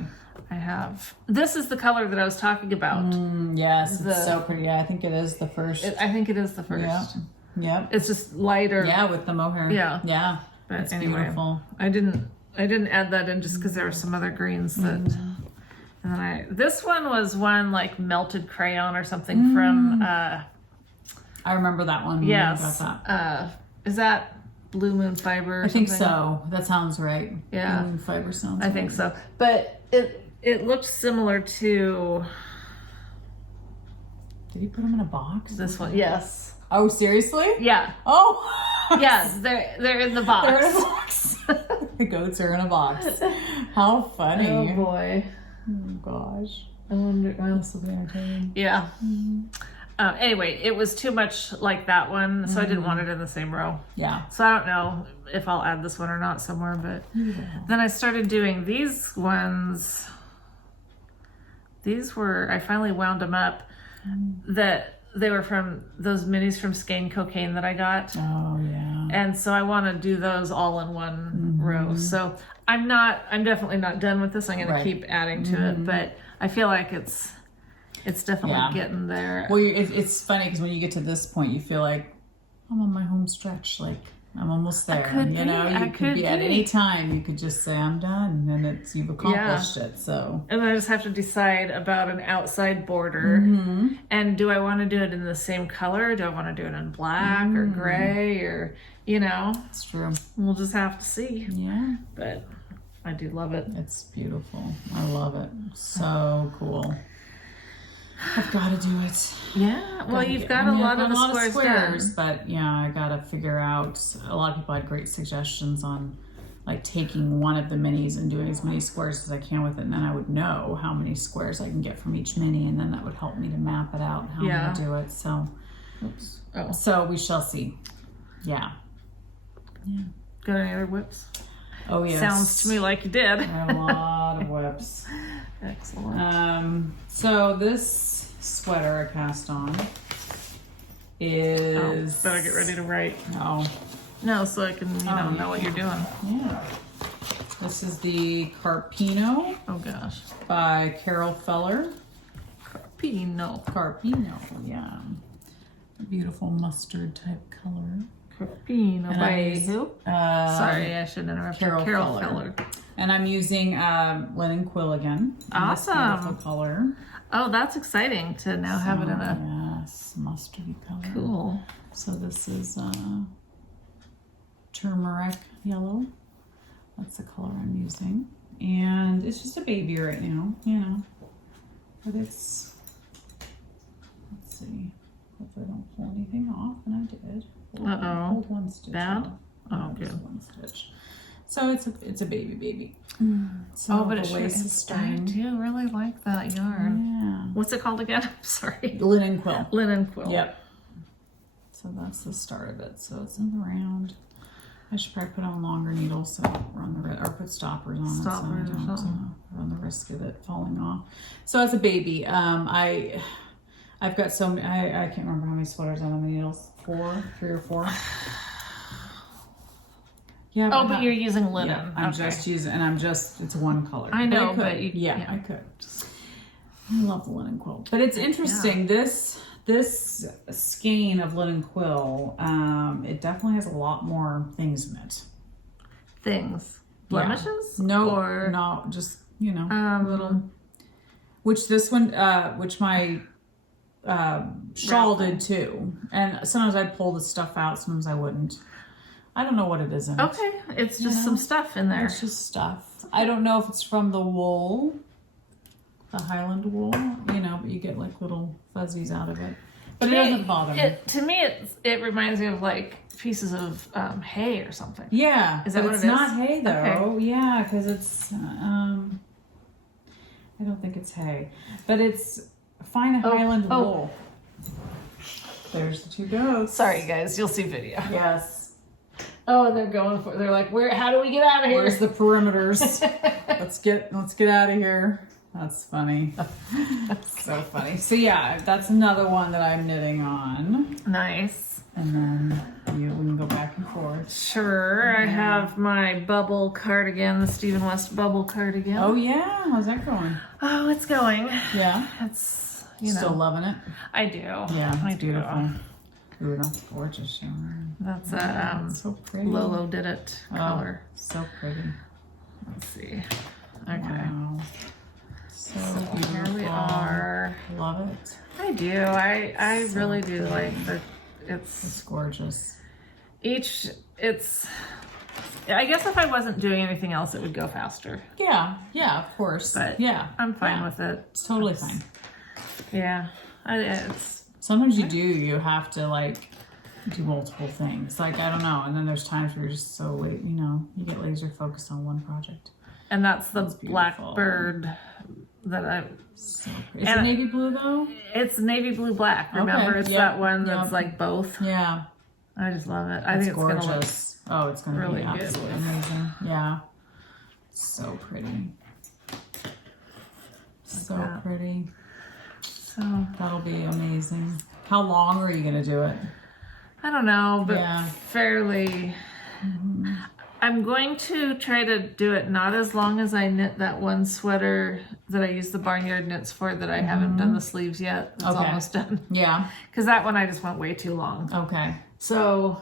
I have. This is the color that I was talking about. Yes, it's so pretty. Yeah, I think it is the first. I think it is the first. Yeah. Yep. It's just lighter. Yeah, with the mohair. Yeah. Yeah. But it's anyway, beautiful. I didn't add that in just because there were some other greens that. And then this one was one like melted crayon or something from. I remember that one. Yes. About that. Is that Blue Moon Fiber? I think so. That sounds right. Yeah. Blue Moon Fiber sounds. I think so. But it looked similar to. Did he put them in a box? This one, yes. Oh, seriously? Yeah. Oh. Yes, they're in the box. They're in a box. The goats are in a box. How funny. Oh boy. Oh gosh. I wonder. Well, This will be entertaining. yeah. Anyway, it was too much like that one, so I didn't want it in the same row. Yeah. So I don't know if I'll add this one or not somewhere, but then I started doing these ones. These were, I finally wound them up, that they were from those minis from Skein Cocaine that I got. Oh yeah. And so I want to do those all in one row. So I'm definitely not done with this. I'm going to keep adding to it, but I feel like it's definitely getting there. Well, it's funny because when you get to this point, you feel like I'm on my home stretch. Like I'm almost there. You could be at any time. You could just say I'm done, and you've accomplished it. So. And then I just have to decide about an outside border. And do I want to do it in the same color? Do I want to do it in black or gray or It's true. We'll just have to see. Yeah. But I do love it. It's beautiful. I love it. So cool. I've got to do it. Yeah. Well, you've got a lot of the squares done. But yeah, I got to figure out. A lot of people had great suggestions on like taking one of the minis and doing as many squares as I can with it, and then I would know how many squares I can get from each mini, and then that would help me to map it out how I'm going to do it. So, so we shall see. Yeah. Got any other whips? Oh yes. Sounds to me like you did. A lot of whips. Excellent. So this sweater I cast on is. Better get ready to write. Oh. No, so I can know what you're doing. Yeah. This is the Carpino. Oh gosh. By Carol Feller. Carpino. Yeah. A beautiful mustard type color. Carpino And by who? Sorry, I shouldn't interrupt. Carol Feller. And I'm using linen quill again. Awesome. This beautiful color. Oh, that's exciting to now have it in a mustardy color. Cool. So this is turmeric yellow. That's the color I'm using. And it's just a baby right now, But it's, let's see. Hopefully I don't pull anything off, and I did. Pulled one stitch Bad? off. Oh, good. One stitch. So it's a baby. So but the waist is I string. do really like that yarn. Yeah. What's it called again? I'm sorry. Linen quill. Linen quill. Yep. So that's the start of it. So it's in the round. I should probably put on longer needles so I don't run the risk, or put stoppers on Stoppers it or so I don't something. run the risk of it falling off. So as a baby, I've got so many, I can't remember how many sweaters on the needles. 3 or 4. Yeah. But you're using linen. Yeah, I'm just using, and it's one color. I know, I could. but I could. I love the linen quilt. But it's interesting. This skein of linen quill, it definitely has a lot more things in it. Things. Blemishes? Yeah. No, or no, just, you know, little. Which this one, which my shawl did too. And sometimes I'd pull the stuff out, sometimes I wouldn't. I don't know what it is in it. Okay, it's just some stuff in there. It's just stuff. I don't know if it's from the wool, the Highland wool, you know, but you get like little fuzzies out of it. But it doesn't bother me. To me, it reminds me of like pieces of hay or something. Yeah. Is that what it it's is? not hay though. Okay. Yeah, because it's, I don't think it's hay. But it's fine Highland wool. There's the two goats. Sorry, guys, you'll see video. Yes. Oh, they're going for. They're like, where? How do we get out of here? Where's the perimeters? let's get out of here. That's funny. So funny. So yeah, that's another one that I'm knitting on. Nice. And then we can go back and forth. Sure. I have my bubble cardigan, the Stephen West bubble cardigan. Oh yeah, how's that going? Oh, it's going. Yeah. It's you know. Still loving it. I do. Yeah, I it's do. beautiful. Ooh, that's gorgeous. That's That's so pretty. Lolo did it color. So pretty. Let's see. Okay. Wow. So beautiful. Here we are. Love it. I do. I So really do pretty. like the. It's gorgeous. It's. I guess if I wasn't doing anything else, it would go faster. Yeah, of course. But yeah, I'm fine with it. It's totally fine. Yeah. It's. Sometimes you have to like do multiple things. Like, I don't know. And then there's times where you're just so, you know, you get laser focused on one project. And that's the That's beautiful. Blackbird that I. So pretty. Is it navy blue though? It's navy blue black. Remember, Okay, it's yep, that one that's yep. like both. Yeah. I just love it. I It's think it's gorgeous. gonna look. Oh, it's going to really be good. absolutely amazing. Yeah. So pretty. So that. pretty. So That'll be amazing. How long are you going to do it? I don't know, but Yeah. fairly. I'm going to try to do it not as long as I knit that one sweater that I use the Barnyard Knits for that I haven't done the sleeves yet. It's Okay. almost done. Yeah. Because that one I just went way too long. Okay. So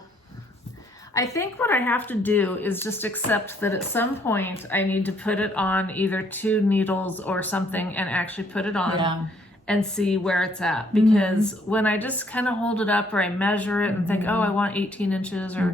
I think what I have to do is just accept that at some point I need to put it on either 2 needles or something and actually put it on. Yeah. And see where it's at, because when I just kind of hold it up or I measure it and think, oh, I want 18 inches or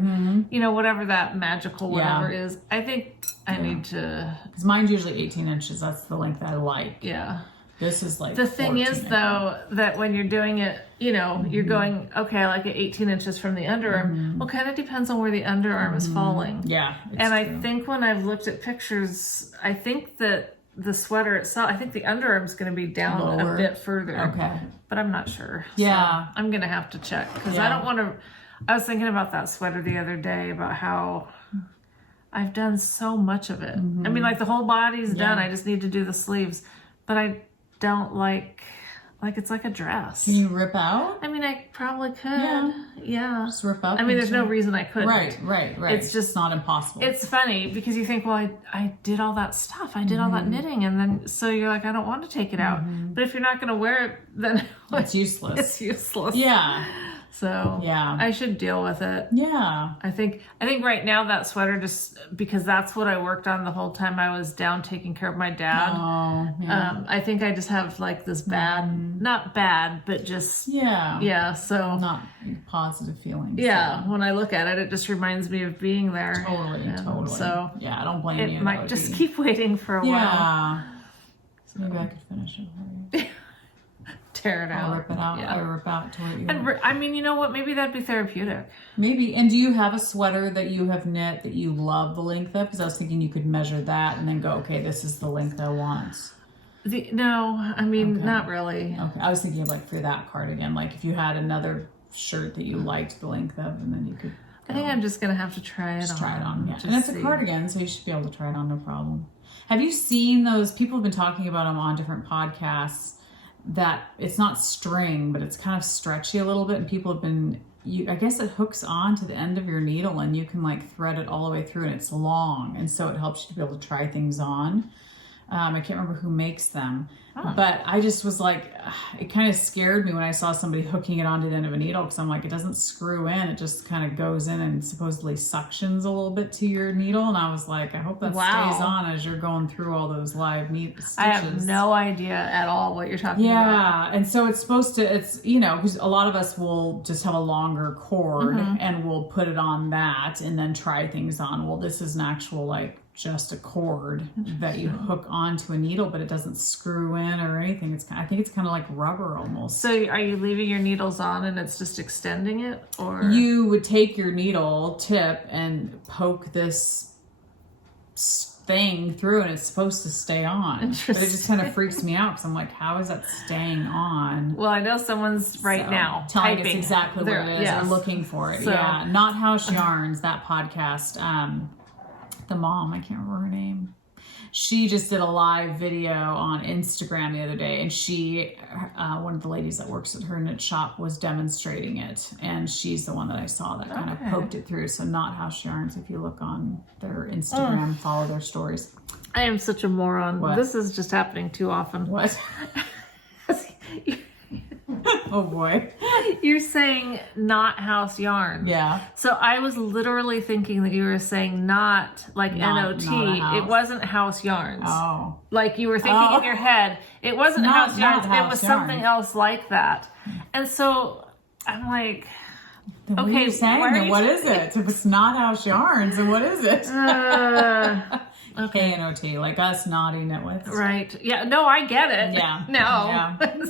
you know, whatever that magical whatever is, I think I need to. Because mine's usually 18 inches. That's the length I like. Yeah. This is like The thing 14, is I think. though that when you're doing it, you know, you're going, okay, I like it 18 inches from the underarm. Well, kind of depends on where the underarm is falling. Yeah. It's And I true. think when I've looked at pictures, I think that the sweater itself, I think the underarm's going to be down Lower. a bit further. Okay. But I'm not sure. Yeah. So I'm going to have to check because I Yeah. don't want to. I was thinking about that sweater the other day about how I've done so much of it. I mean, like the whole body's done. I just need to do the sleeves. But I don't like it's like a dress. Can you rip out? I mean, I probably could. Yeah. Just rip up? I mean, there's no into- reason I couldn't. Right. It's just not impossible. It's funny because you think, well, I did all that stuff. I did all that knitting. And then, so you're like, I don't want to take it out. But if you're not going to wear it, then It's useless. it's useless. Yeah. So Yeah. I should deal with it. Yeah. I think right now that sweater, just because that's what I worked on the whole time I was down taking care of my dad. Oh, yeah. I think I just have like this bad, not bad, but just, yeah. so. Not positive feelings. Yeah, when I look at it, it just reminds me of being there. Totally. And Totally. So yeah, I don't blame you. it That might would just be- keep waiting for a while. Yeah. Maybe I could finish it for you. Tear it out. I'll rip it out. Yeah. I'll rip out to what you And want. I mean, you know what? Maybe that'd be therapeutic. Maybe. And do you have a sweater that you have knit that you love the length of? Because I was thinking you could measure that and then go, okay, this is the length I want. No, I mean, Okay. not really. Okay. I was thinking of like for that cardigan, like if you had another shirt that you liked the length of, and then you could. I think I'm just gonna have to try it on. Just try it on, yeah. Just And it's see. a cardigan, so you should be able to try it on, no problem. Have you seen those? People have been talking about them on different podcasts. That it's not string, but it's kind of stretchy a little bit, and people have been. I guess it hooks on to the end of your needle, and you can like thread it all the way through, and it's long, and so it helps you to be able to try things on. I can't remember who makes them, Oh. but I just was like, it kind of scared me when I saw somebody hooking it onto the end of a needle, because I'm like, it doesn't screw in, it just kind of goes in and supposedly suctions a little bit to your needle, and I was like, I hope that Wow. stays on as you're going through all those live stitches. I have no idea at all what you're talking about. Yeah, and so it's supposed to, it's, you know, because a lot of us will just have a longer cord and we'll put it on that and then try things on. Well, this is an actual, like, just a cord that you hook onto a needle, but it doesn't screw in or anything. It's, I think it's kind of like rubber almost. So are you leaving your needles on and it's just extending it, or You would take your needle tip and poke this thing through, and it's supposed to stay on. But it just kind of freaks me out because I'm like, how is that staying on? Well, I know someone's right So, now telling us typing. exactly what it is. Yes. They're looking for it. So- Yeah, Not House Yarns, that podcast. The mom, I can't remember her name. She just did a live video on Instagram the other day, and she, one of the ladies that works at her knit shop, was demonstrating it, and she's the one that I saw that kind of poked it through. So Not House Yarns, if you look on their Instagram, follow their stories. I am such a moron. What? This is just happening too often. What? Oh boy. You're saying Not House Yarn. Yeah. So I was literally thinking that you were saying not like Not- NOT. not a house. It wasn't House Yarns. Oh. Like you were thinking in your head, it wasn't Not- House not Yarns. It House was Yarn. something else like that. And so I'm like, Then what are Okay, you saying? why are Then you what is it? If it's Not House Yarns, then what is it? okay. K-N-O-T, like us naughty knitwits. Right. Yeah. No, I get it. Yeah. No. Yeah.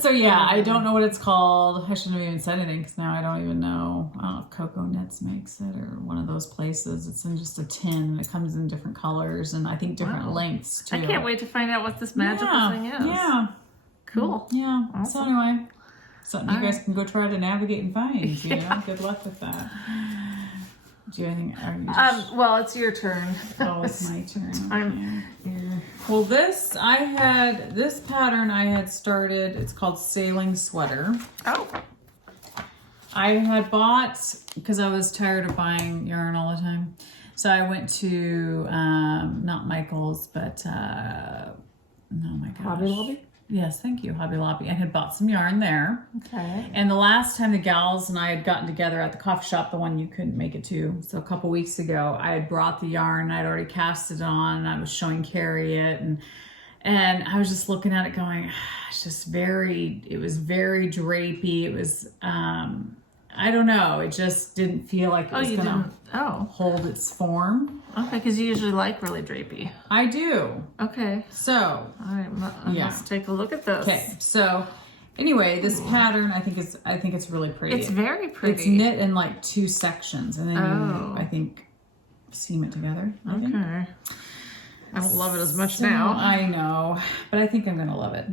So yeah, I don't know what it's called. I shouldn't have even said anything because now I don't even know. I don't know if Cocoa Knits makes it or one of those places. It's in just a tin. It comes in different colors and I think different Wow. lengths too. I can't wait to find out what this magical thing is. Yeah. Cool. Yeah. So Awesome. anyway, something you All guys right. can go try to navigate and find. You know, good luck with that. Do you have anything? Are you just, Well, it's your turn. oh, it's my turn. I'm Yeah. Well, this pattern I had started. It's called Sailing Sweater. Oh. I had bought because I was tired of buying yarn all the time. So I went to not Michael's, but oh my gosh, Hobby Lobby? Yes, thank you, Hobby Lobby. I had bought some yarn there. Okay. And the last time the gals and I had gotten together at the coffee shop, the one you couldn't make it to, so a couple weeks ago, I had brought the yarn. I'd already cast it on. And I was showing Carrie it, and I was just looking at it, going, it's just it was very drapey. It was, I don't know. It just didn't feel like it was you gonna didn't. Oh. hold its form. Okay, because you usually like really drapey. I do. Okay. So All right. Yeah. Let's take a look at this. okay. So anyway, this pattern I think it's really pretty. It's very pretty. It's knit in like 2 sections, and then Oh. you, I think, seam it together. I think. Okay. I don't love it as much So, now. I know, but I think I'm gonna love it.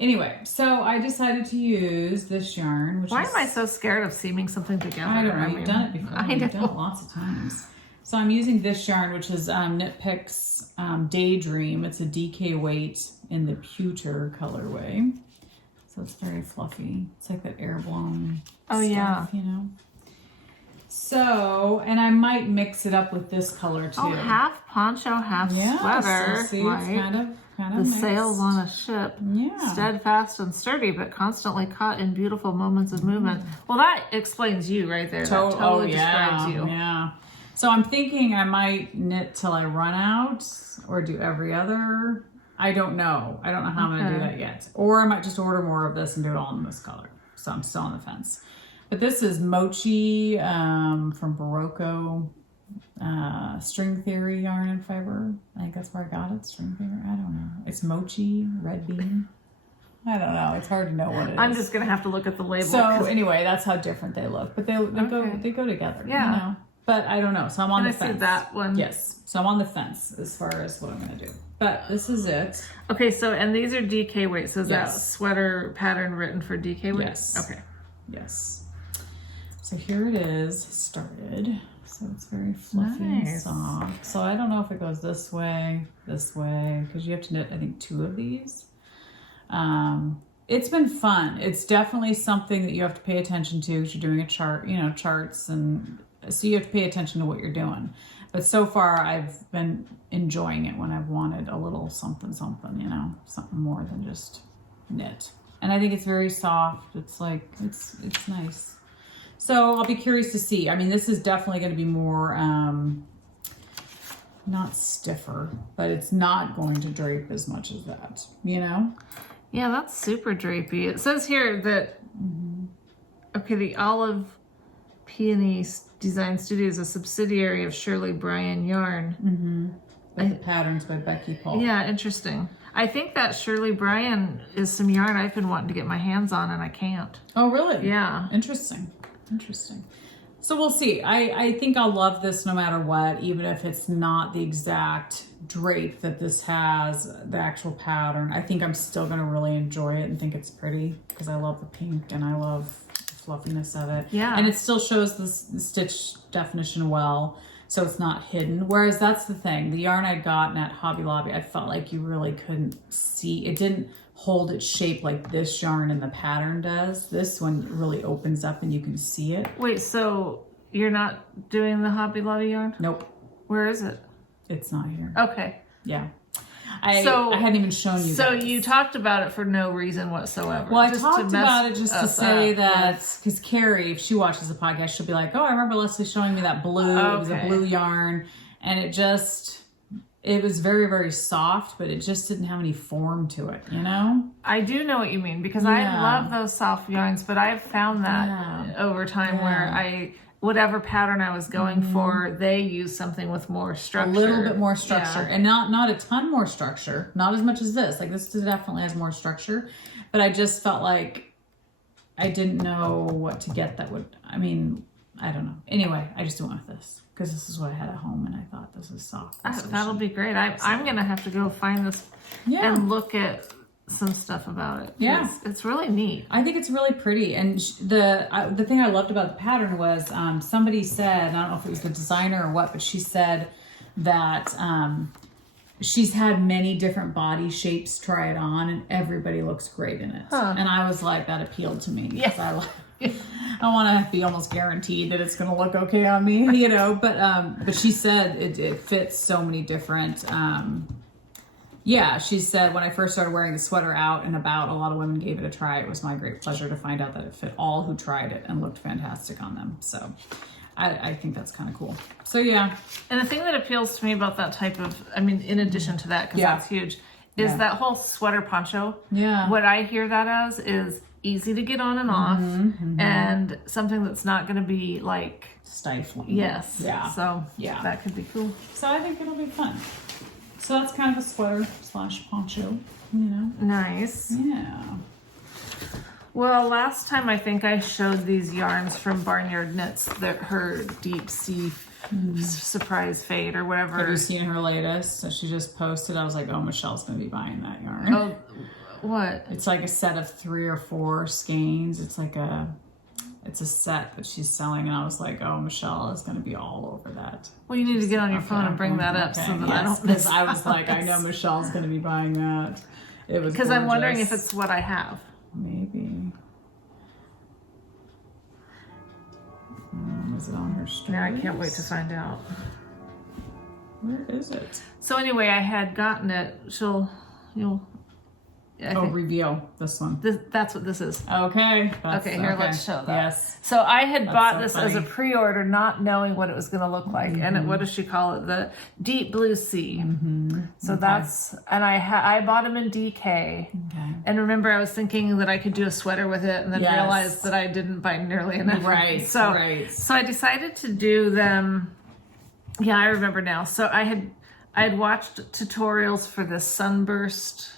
Anyway, so I decided to use this yarn. Which Why is, am I so scared of seaming something together? I don't know. mean, You've done it before. I You've know. done it lots of times. So I'm using this yarn, which is Knit Picks Daydream. It's a DK weight in the Pewter colorway. So it's very fluffy. It's like that air blown Oh, stuff, yeah. you know. So, and I might mix it up with this color too. Oh, half poncho, half yeah, sweater. so see, right? it's kind of the mixed. sails on a ship. Yeah. Steadfast and sturdy, but constantly caught in beautiful moments of movement. Well, that explains you right there. That totally describes you. Yeah. So I'm thinking I might knit till I run out or do every other. I don't know. I don't know how I'm going to do that yet. Or I might just order more of this and do it all in this color. So I'm still on the fence. But this is Mochi from Barocco String Theory Yarn and Fiber. I think that's where I got it. String Theory. I don't know. It's Mochi Red Bean. I don't know. It's hard to know what it is. I'm just gonna have to look at the label. So 'cause- anyway, that's how different they look. But they go together. Yeah. You know? But I don't know. So I'm on Can the I see fence. that one? Yes. So I'm on the fence as far as what I'm gonna do. But this is it. Okay, so and these are DK weight. So is that Yes. sweater pattern written for DK weight? Yes. Okay. Yes. So here it is started. So it's very fluffy and Nice. soft. So I don't know if it goes this way, because you have to knit, I think, 2 of these. It's been fun. It's definitely something that you have to pay attention to because you're doing a chart, charts, and so you have to pay attention to what you're doing. But so far, I've been enjoying it when I've wanted a little something, you know, something more than just knit. And I think it's very soft. It's like, it's nice. So I'll be curious to see. I mean, this is definitely going to be more, not stiffer, but it's not going to drape as much as that, you know? Yeah, that's super drapey. It says here that, okay, the Olive Peony Design Studio is a subsidiary of Shirley Bryan Yarn. With the patterns by Becky Paul. Yeah, interesting. I think that Shirley Bryan is some yarn I've been wanting to get my hands on and I can't. Oh, really? Yeah. Interesting. So we'll see. I think I'll love this no matter what, even if it's not the exact drape that this has, the actual pattern. I think I'm still going to really enjoy it and think it's pretty because I love the pink and I love the fluffiness of it. Yeah. And it still shows the stitch definition well, so it's not hidden. Whereas that's the thing. The yarn I'd gotten at Hobby Lobby, I felt like you really couldn't see. It didn't hold its shape like this yarn in the pattern does. This one really opens up and you can see it. Wait, so you're not doing the Hobby Lobby yarn? Nope. Where is it? It's not here. Okay. Yeah. I hadn't even shown you So guys. you talked about it for no reason whatsoever. Well, I just talked to about it just to say that, Yes. because Carrie, if she watches the podcast, she'll be like, oh, I remember Leslie showing me that blue. It was a Okay. blue yarn. And it was very, very soft, but it just didn't have any form to it, you know? I do know what you mean because Yeah. I love those soft yarns, but I've found that Yeah. over time where whatever pattern I was going for, they use something with more structure. A little bit more structure. Yeah. And not a ton more structure. Not as much as this. Like, this definitely has more structure. But I just felt like I didn't know what to get that would, I mean, I don't know. Anyway, I just went with this because this is what I had at home and I thought this is soft. That'll be great. I'm going to have to go find this and look at some stuff about it. Yeah. It's really neat. I think it's really pretty. And the thing I loved about the pattern was somebody said, I don't know if it was the designer or what, but she said that she's had many different body shapes try it on and everybody looks great in it. And I was like, that appealed to me. Yeah. I want to be almost guaranteed that it's going to look okay on me, you know, but she said it fits so many different, she said when I first started wearing the sweater out and about, a lot of women gave it a try. It was my great pleasure to find out that it fit all who tried it and looked fantastic on them. So I think that's kind of cool. So yeah. And the thing that appeals to me about that type of, I mean, in addition to that, because that's huge, is that whole sweater poncho. Yeah. What I hear that as is easy to get on and off and something that's not going to be like stifling. Yes. Yeah. So Yeah. that could be cool. So I think it'll be fun. So that's kind of a sweater / poncho, you know? Nice. Yeah. Well, last time I think I showed these yarns from Barnyard Knits, that her deep sea surprise fade or whatever. Have you seen her latest? So she just posted. I was like, oh, Michelle's going to be buying that yarn. Oh, what? It's like a set of 3 or 4 skeins. It's a set that she's selling, and I was like, oh, Michelle is going to be all over that. Well, you need to get on your phone and bring that up so that I don't miss. Because I was like, I know Michelle's going to be buying that. It was because I'm wondering if gorgeous. it's what I have. Maybe. Is it on her stories? Now I can't wait to find out. Where is it? So anyway, I had gotten it. I think reveal this one. that's what this is. Okay. Okay, here, let's show that. Yes. So I had bought so this as a funny. pre-order, not knowing what it was going to look like. And what does she call it? The deep blue sea. So that's, and I bought them in DK. Okay. And remember, I was thinking that I could do a sweater with it, and then Yes. realized that I didn't buy nearly enough. Right. So I decided to do them. Yeah, I remember now. So I had watched tutorials for this sunburst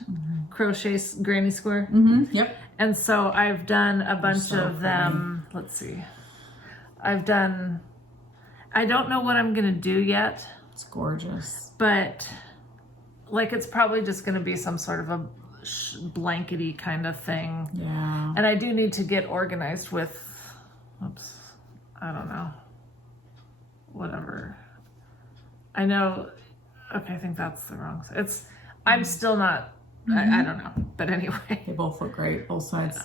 crochet granny square. Yep. And so I've done a bunch so of them. Let's see. I don't know what I'm going to do yet, It's gorgeous. but like it's probably just going to be some sort of a blankety kind of thing. Yeah. And I do need to get organized with, I don't know. Whatever. I know. Okay, I think that's the wrong side. I'm still not, I don't know. But anyway. They both look great, both sides.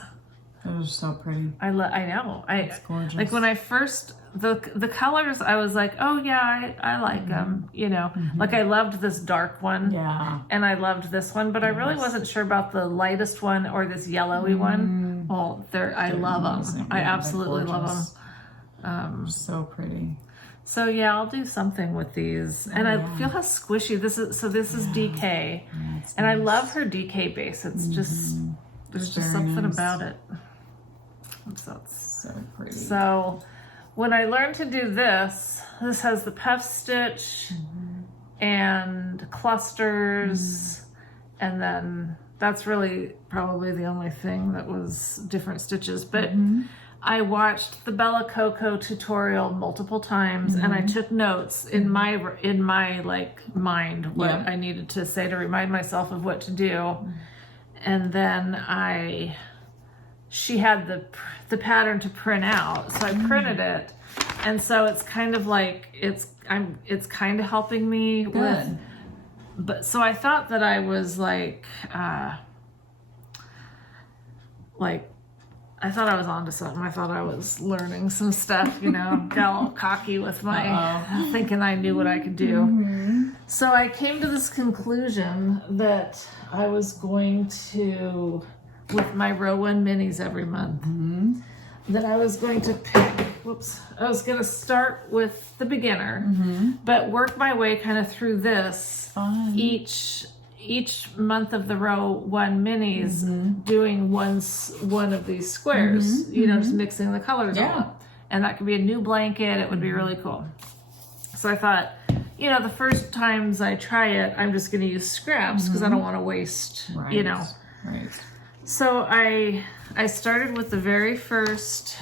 Those are so pretty. I know. It's gorgeous. Like when I first the colors, I was like, oh yeah, I like them, you know. Like I loved this dark one. Yeah. And I loved this one, but I really wasn't sure about the lightest one or this yellowy one. Well, I love them. I absolutely love them. So pretty. So yeah, I'll do something with these. And I feel how squishy this is. So this is DK. Yeah, And I love her DK base. It's just, there's just something about it. So pretty. So when I learned to do this has the puff stitch and clusters, and then that's really probably the only thing that was different stitches. But I watched the Bella Coco tutorial multiple times, and I took notes in my like mind what I needed to say to remind myself of what to do. And then she had the pattern to print out, so I printed it, and so it's kind of like it's kind of helping me with. But so I thought that I was like I thought I was onto something. I thought I was learning some stuff, you know. Got all cocky with my thinking I knew what I could do. So I came to this conclusion that I was going to, with my row 1 minis every month, that I was going to pick, I was going to start with the beginner, but work my way kind of through this each month of the row 1 minis, doing one of these squares, you know, just mixing the colors all up. And that could be a new blanket. It would be really cool. So I thought, you know, the first times I try it, I'm just going to use scraps because I don't want to waste, you know. So I started with the very first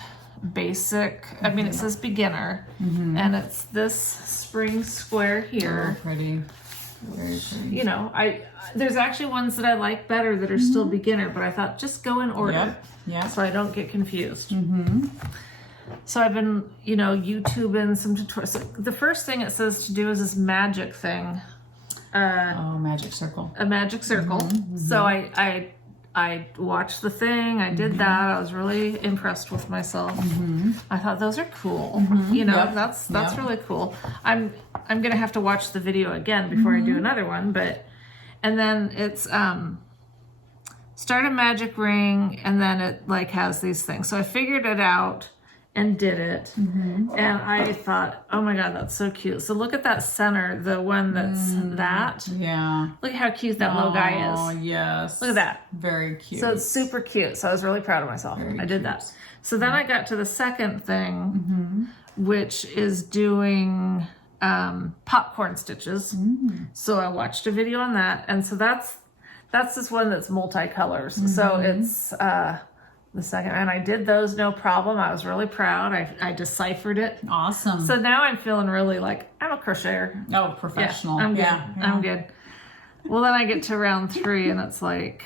basic, I mean, it says beginner, and it's this spring square here. Oh, pretty. Very pretty. You know, there's actually ones that I like better that are still beginner, but I thought just go in order so I don't get confused. So I've been, you know, YouTubing some tutorials. So the first thing it says to do is this magic thing. Magic circle. A magic circle. So I watched the thing. I did that. I was really impressed with myself. I thought those are cool. You know, that's really cool. I'm gonna have to watch the video again before I do another one. And then it's start a magic ring, and then it like has these things. So I figured it out and did it, and I thought, oh my god, that's so cute. So look at that center, the one that's that. Yeah. Look at how cute that little guy is. Oh, yes. Look at that. Very cute. So it's super cute. So I was really proud of myself. I did that. So then I got to the second thing, which is doing popcorn stitches. So I watched a video on that, and so that's this one that's multicolors. So it's the second, and I did those no problem. I was really proud. I deciphered it. Awesome. So now I'm feeling really like I'm a crocheter. Oh, professional. Yeah, I'm good. Yeah. I'm good. Well, then I get to round 3 and it's like,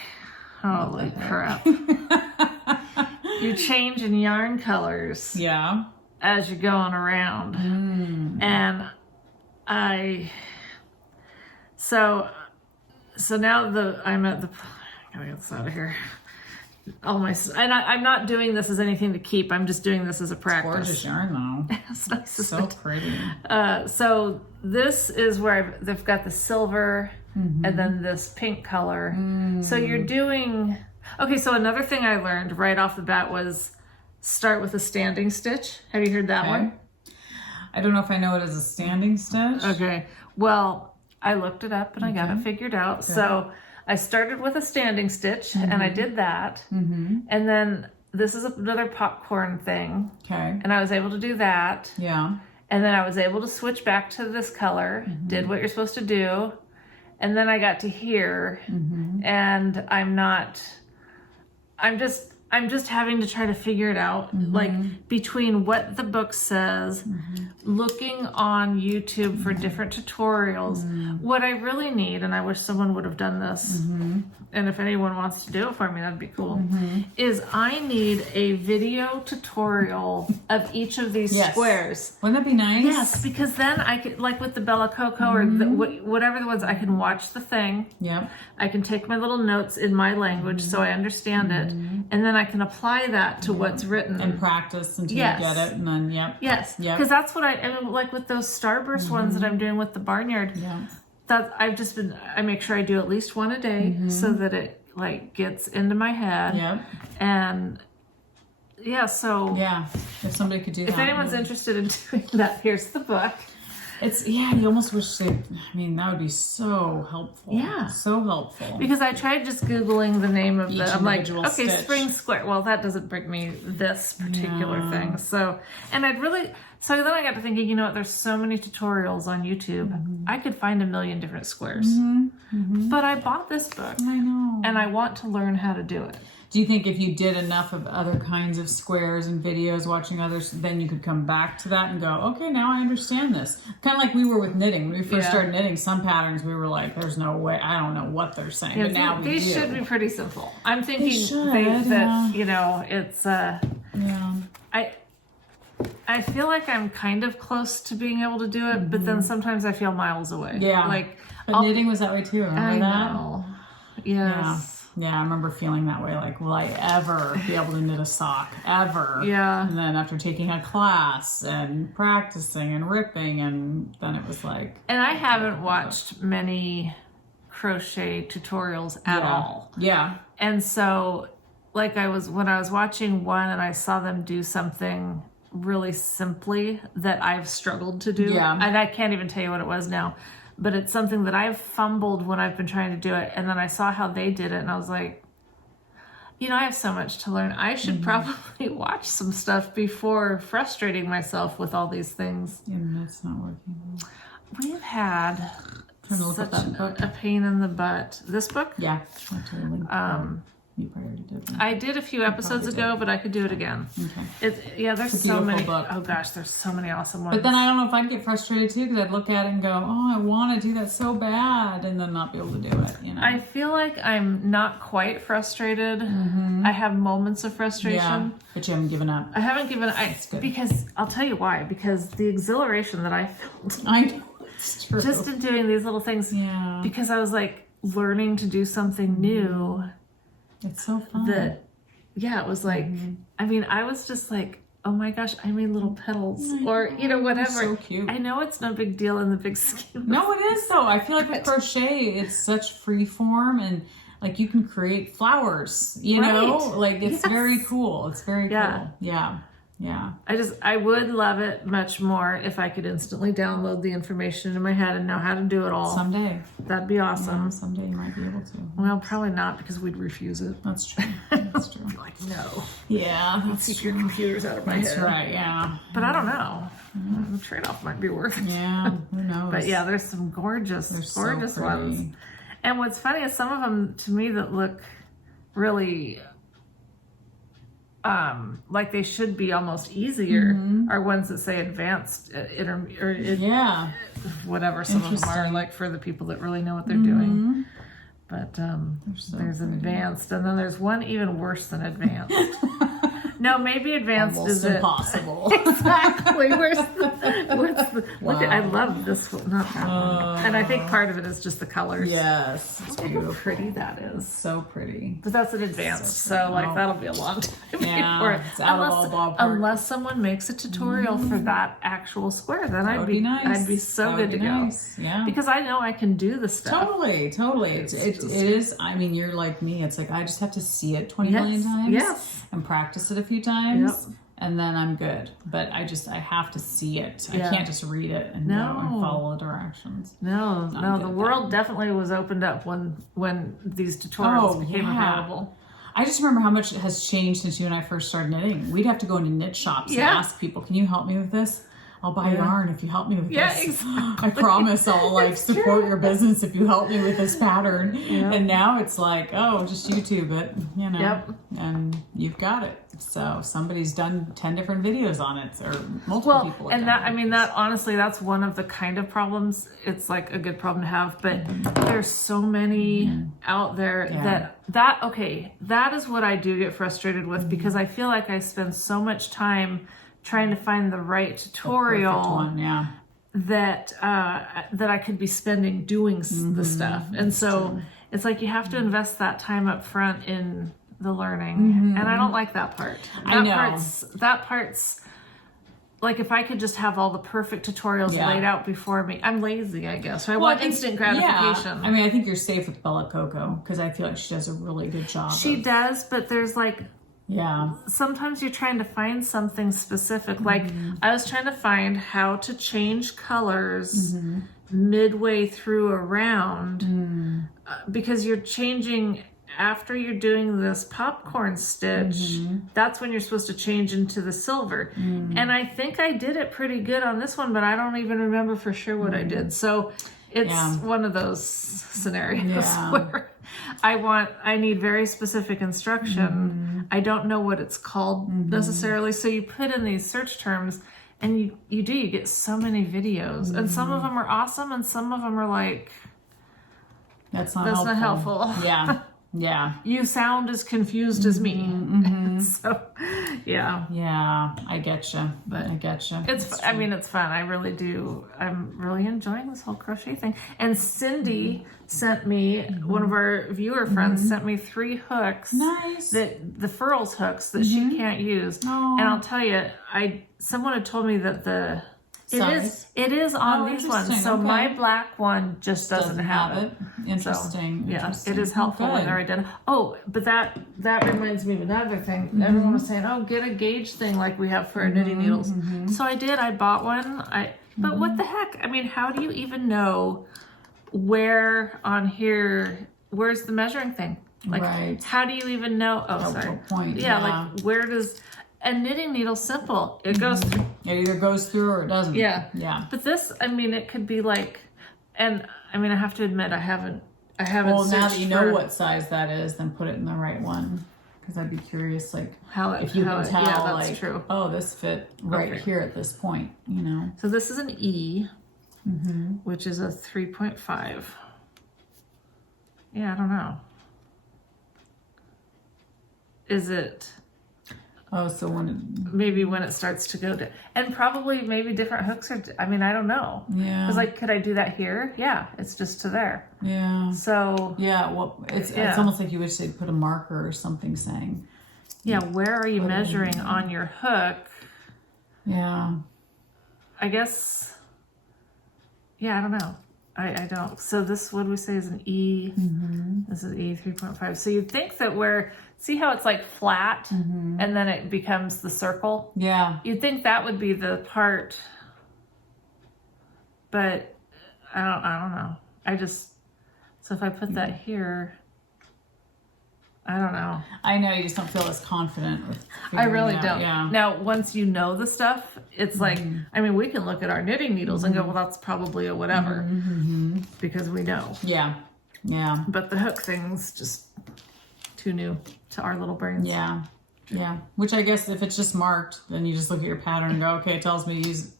holy crap. You're changing yarn colors. Yeah. As you're going around. And so now I'm at the, I gotta get this out of here. I'm not doing this as anything to keep. I'm just doing this as a practice. Gorgeous yarn though. It's nice. So pretty. So this is where they've got the silver and then this pink color. So you're doing, okay, so another thing I learned right off the bat was start with a standing stitch. Have you heard that one? I don't know if I know it as a standing stitch. Okay. Well, I looked it up and I got it figured out. Okay. So I started with a standing stitch and I did that. And then this is another popcorn thing. Okay. And I was able to do that. Yeah. And then I was able to switch back to this color, did what you're supposed to do. And then I got to here and I'm just having to try to figure it out, like between what the book says, looking on YouTube for different tutorials. What I really need, and I wish someone would have done this, and if anyone wants to do it for me, that'd be cool, is I need a video tutorial of each of these squares. Wouldn't that be nice? Yes, because then I could, like with the Bella Coco or whatever the ones, I can watch the thing. Yep. I can take my little notes in my language so I understand it, and then I I can apply that to what's written. And practice until Yes. you get it, and then Yes, Yep. because that's what I mean, like with those starburst ones that I'm doing with the barnyard. Yeah. That I make sure I do at least one a day so that it like gets into my head. Yep. And so Yeah. If somebody could do that. if anyone's interested in doing that, here's the book. It's you almost wish they. I mean, that would be so helpful. Yeah. So helpful. Because I tried just Googling the name of Each I'm like, individual okay, stitch. spring square. Well, that doesn't bring me this particular thing. So, and so then I got to thinking, you know what, there's so many tutorials on YouTube. I could find a million different squares. But I bought this book I know. and I want to learn how to do it. Do you think if you did enough of other kinds of squares and videos, watching others, then you could come back to that and go, okay, now I understand this. Kind of like we were with knitting. When we first started knitting, some patterns we were like, there's no way, I don't know what they're saying. Yeah, but now we these do. should be pretty simple. I'm thinking should, that you know, it's Yeah. I feel like I'm kind of close to being able to do it, but then sometimes I feel miles away. Yeah. Like But knitting was that way too. Remember I that? know. Yes. Yeah, I remember feeling that way. Like, will I ever be able to knit a sock? Ever? Yeah. And then after taking a class and practicing and ripping, and then it was like, And I haven't watched many crochet tutorials at all. Yeah. And so like when I was watching one and I saw them do something really simply that I've struggled to do. Yeah. And I can't even tell you what it was now. But it's something that I've fumbled when I've been trying to do it. And then I saw how they did it and I was like, you know, I have so much to learn. I should probably watch some stuff before frustrating myself with all these things. And it's not working. We've had Trying to look at such that book. a pain in the butt. This book? Yeah. You probably already did that. I did a few episodes probably ago, but I could do it again. Okay. There's a so many. beautiful book. Oh gosh, there's so many awesome ones. But then I don't know if I'd get frustrated too, because I'd look at it and go, oh, I want to do that so bad, and then not be able to do it, you know? I feel like I'm not quite frustrated. I have moments of frustration. Yeah, but you haven't given up. I haven't given good. because I'll tell you why. Because the exhilaration that I felt I know. It's true. just in doing these little things. Yeah. Because I was like learning to do something new. It's so fun. It was like, I mean, I was just like, oh my gosh, I made little petals or, you know, whatever. So cute. I know it's no big deal in the big scheme. No, it is though. I feel like with crochet, it's such free form, and like you can create flowers, you know? Right. Like it's Yes. very cool. It's very Yeah. cool. Yeah. Yeah. I would love it much more if I could instantly download the information in my head and know how to do it all. Someday. That'd be awesome. Someday you might be able to. Well, probably not because we'd refuse it. That's true. That's true. Like, no. Yeah. That's Keep your computers out of my That's head. right. Yeah. But I don't know. The trade-off might be worth it. Yeah. Who knows? But yeah, there's some gorgeous, They're so gorgeous pretty. ones. And what's funny is some of them, to me, that look really like they should be almost easier are ones that say advanced, Yeah. whatever some of them are, Interesting. like for the people that really know what they're doing. But so there's pretty. advanced, and then there's one even worse than advanced. No, maybe advanced Almost is it. impossible. Exactly. Where's the look at, I Wow. love this one, not that one. And I think part of it is just the colors. Yes. It's Look how beautiful. pretty that is. So pretty. But that's an advanced, so like Oh. that'll be a long time Yeah, before it's out of all ballpark. unless someone makes a tutorial for that actual square, then That would be nice. I'd be so That good would to be go. nice. Yeah. Because I know I can do the stuff. Totally. It is. I mean, you're like me. It's like I just have to see it 20 million Yes, times. yes. And practice it a few times. Yep. And then I'm good. But I have to see it. Yeah. I can't just read it and No. go and follow the directions. No, good the at world definitely was opened up when these tutorials became available. I just remember how much has changed since you and I first started knitting. We'd have to go into knit shops and Yeah. ask people, can you help me with this? I'll buy yarn if you help me with Yeah, this. exactly. I promise I'll like support your business if you help me with this pattern. Yep. And now it's like, oh, just YouTube it, you know, Yep. and you've got it. So somebody's done 10 different videos on it, or multiple Well, people. have and done that, I mean, that honestly, that's one of the kind of problems. It's like a good problem to have, but there's so many out there Yeah. that is what I do get frustrated with because I feel like I spend so much time trying to find the right tutorial Perfect one, yeah. that I could be spending doing the stuff. And so it's like you have to invest that time up front in the learning, and I don't like that part. I know. That part's like, if I could just have all the perfect tutorials laid out before me. I'm lazy, I guess. I want instant gratification. Yeah. I mean, I think you're safe with Bella Coco because I feel like she does a really good job. She does, but there's like, yeah, sometimes you're trying to find something specific. Like, I was trying to find how to change colors midway through a round because you're changing after you're doing this popcorn stitch. That's when you're supposed to change into the silver. And I think I did it pretty good on this one, but I don't even remember for sure what I did. So it's one of those scenarios where I need very specific instruction. I don't know what it's called necessarily. So you put in these search terms and you get so many videos, and some of them are awesome and some of them are like, that's not helpful. Yeah. Yeah. You sound as confused as me. So, yeah. Yeah, I get you. But I get you. It's fun. I really do. I'm really enjoying this whole crochet thing. And Cindy sent me, one of our viewer friends sent me 3 hooks. Nice. The furls hooks that she can't use. Oh. And I'll tell you, someone had told me that it is on these ones. So my black one just doesn't have it. Interesting. So, yeah, Interesting. it is helpful when they're identical. Oh, but that reminds me of another thing. Everyone was saying, "Oh, get a gauge thing like we have for our knitting needles." So I did. I bought one. But what the heck? I mean, how do you even know where on here? Where's the measuring thing? Like, how do you even know? Oh, sorry. Point. Yeah, like where does a knitting needle simple? It goes through. It either goes through or it doesn't. Yeah. Yeah. But this, I mean, it could be like, and I mean, I have to admit, I haven't. Well, now that you know what size that is, then put it in the right one. Because I'd be curious, like, if you can tell, that's like, true. Oh, this fit right here at this point, you know. So this is an E, which is a 3.5. Yeah, I don't know. Is it? Oh, so maybe when it starts to go to, and probably maybe different hooks are, I mean, I don't know. Yeah. Because like, could I do that here? Yeah, it's just to there. Yeah. So. Yeah, well, it's almost like you wish they'd put a marker or something saying. Yeah, where are you measuring on your hook? Yeah. I guess, yeah, I don't know. I don't. So this, what do we say, is an E? This is E 3.5. So you'd think that see how it's like flat and then it becomes the circle? Yeah. You'd think that would be the part, but I don't know. So if I put that here, I don't know. I know you just don't feel as confident with I really don't. Yeah. Now, once you know the stuff, it's like, I mean, we can look at our knitting needles and go, well, that's probably a whatever, because we know. Yeah. Yeah. But the hook thing's just too new to our little brains. Yeah. Yeah. Which I guess if it's just marked, then you just look at your pattern and go, okay, it tells me to use.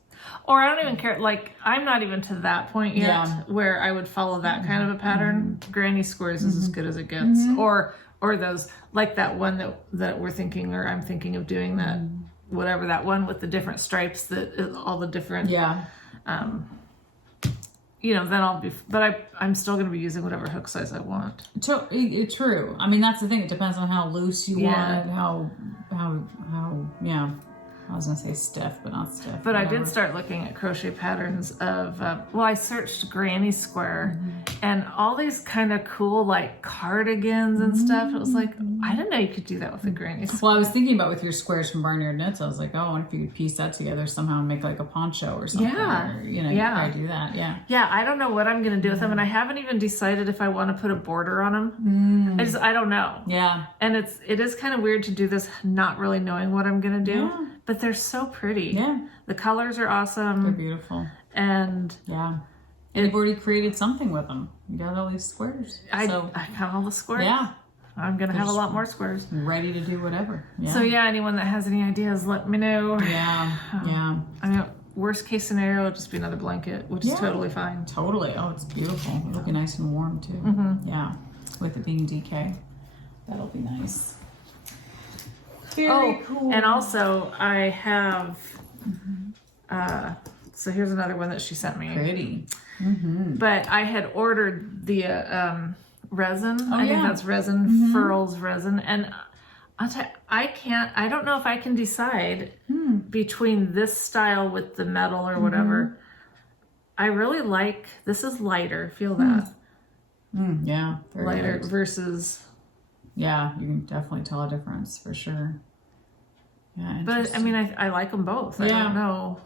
Or I don't even care. Like, I'm not even to that point yet where I would follow that kind of a pattern. Granny Squares is as good as it gets. Or those, like that one that we're thinking, or I'm thinking of doing, that whatever, that one with the different stripes, that is all the different, you know, then I'll be, but I'm still going to be using whatever hook size I want. True. I mean, that's the thing. It depends on how loose you want it, how I was going to say stiff, but not stiff. But whatever. I did start looking at crochet patterns of, I searched Granny Square and all these kind of cool like cardigans and stuff. It was like, I didn't know you could do that with a Granny Square. Well, I was thinking about with your squares from Barnyard Knits. I was like, oh, I wonder if you could piece that together somehow and make like a poncho or something. Yeah. Or, you know, you could probably do that. Yeah. Yeah, I don't know what I'm going to do with them. And I haven't even decided if I want to put a border on them. I don't know. Yeah. And it is kind of weird to do this not really knowing what I'm going to do. Yeah. But they're so pretty. Yeah. The colors are awesome. They're beautiful. And yeah. And you've already created something with them. You got all these squares. I got all the squares. Yeah. I'm going to have a lot more squares. Ready to do whatever. Yeah. So yeah, anyone that has any ideas, let me know. Yeah. Yeah. I mean, worst case scenario, it'll just be another blanket, which is totally fine. Totally. Oh, it's beautiful. It'll be nice and warm too. Yeah. With it being DK. That'll be nice. Very cool. And also I have, so here's another one that she sent me. Pretty. But I had ordered the resin. I think that's resin, Furls resin. And I don't know if I can decide between this style with the metal or whatever. I really like, this is lighter, feel that? Yeah, very Lighter light. versus, Yeah, you can definitely tell a difference for sure. Yeah, but I mean, I like them both. I Yeah. don't know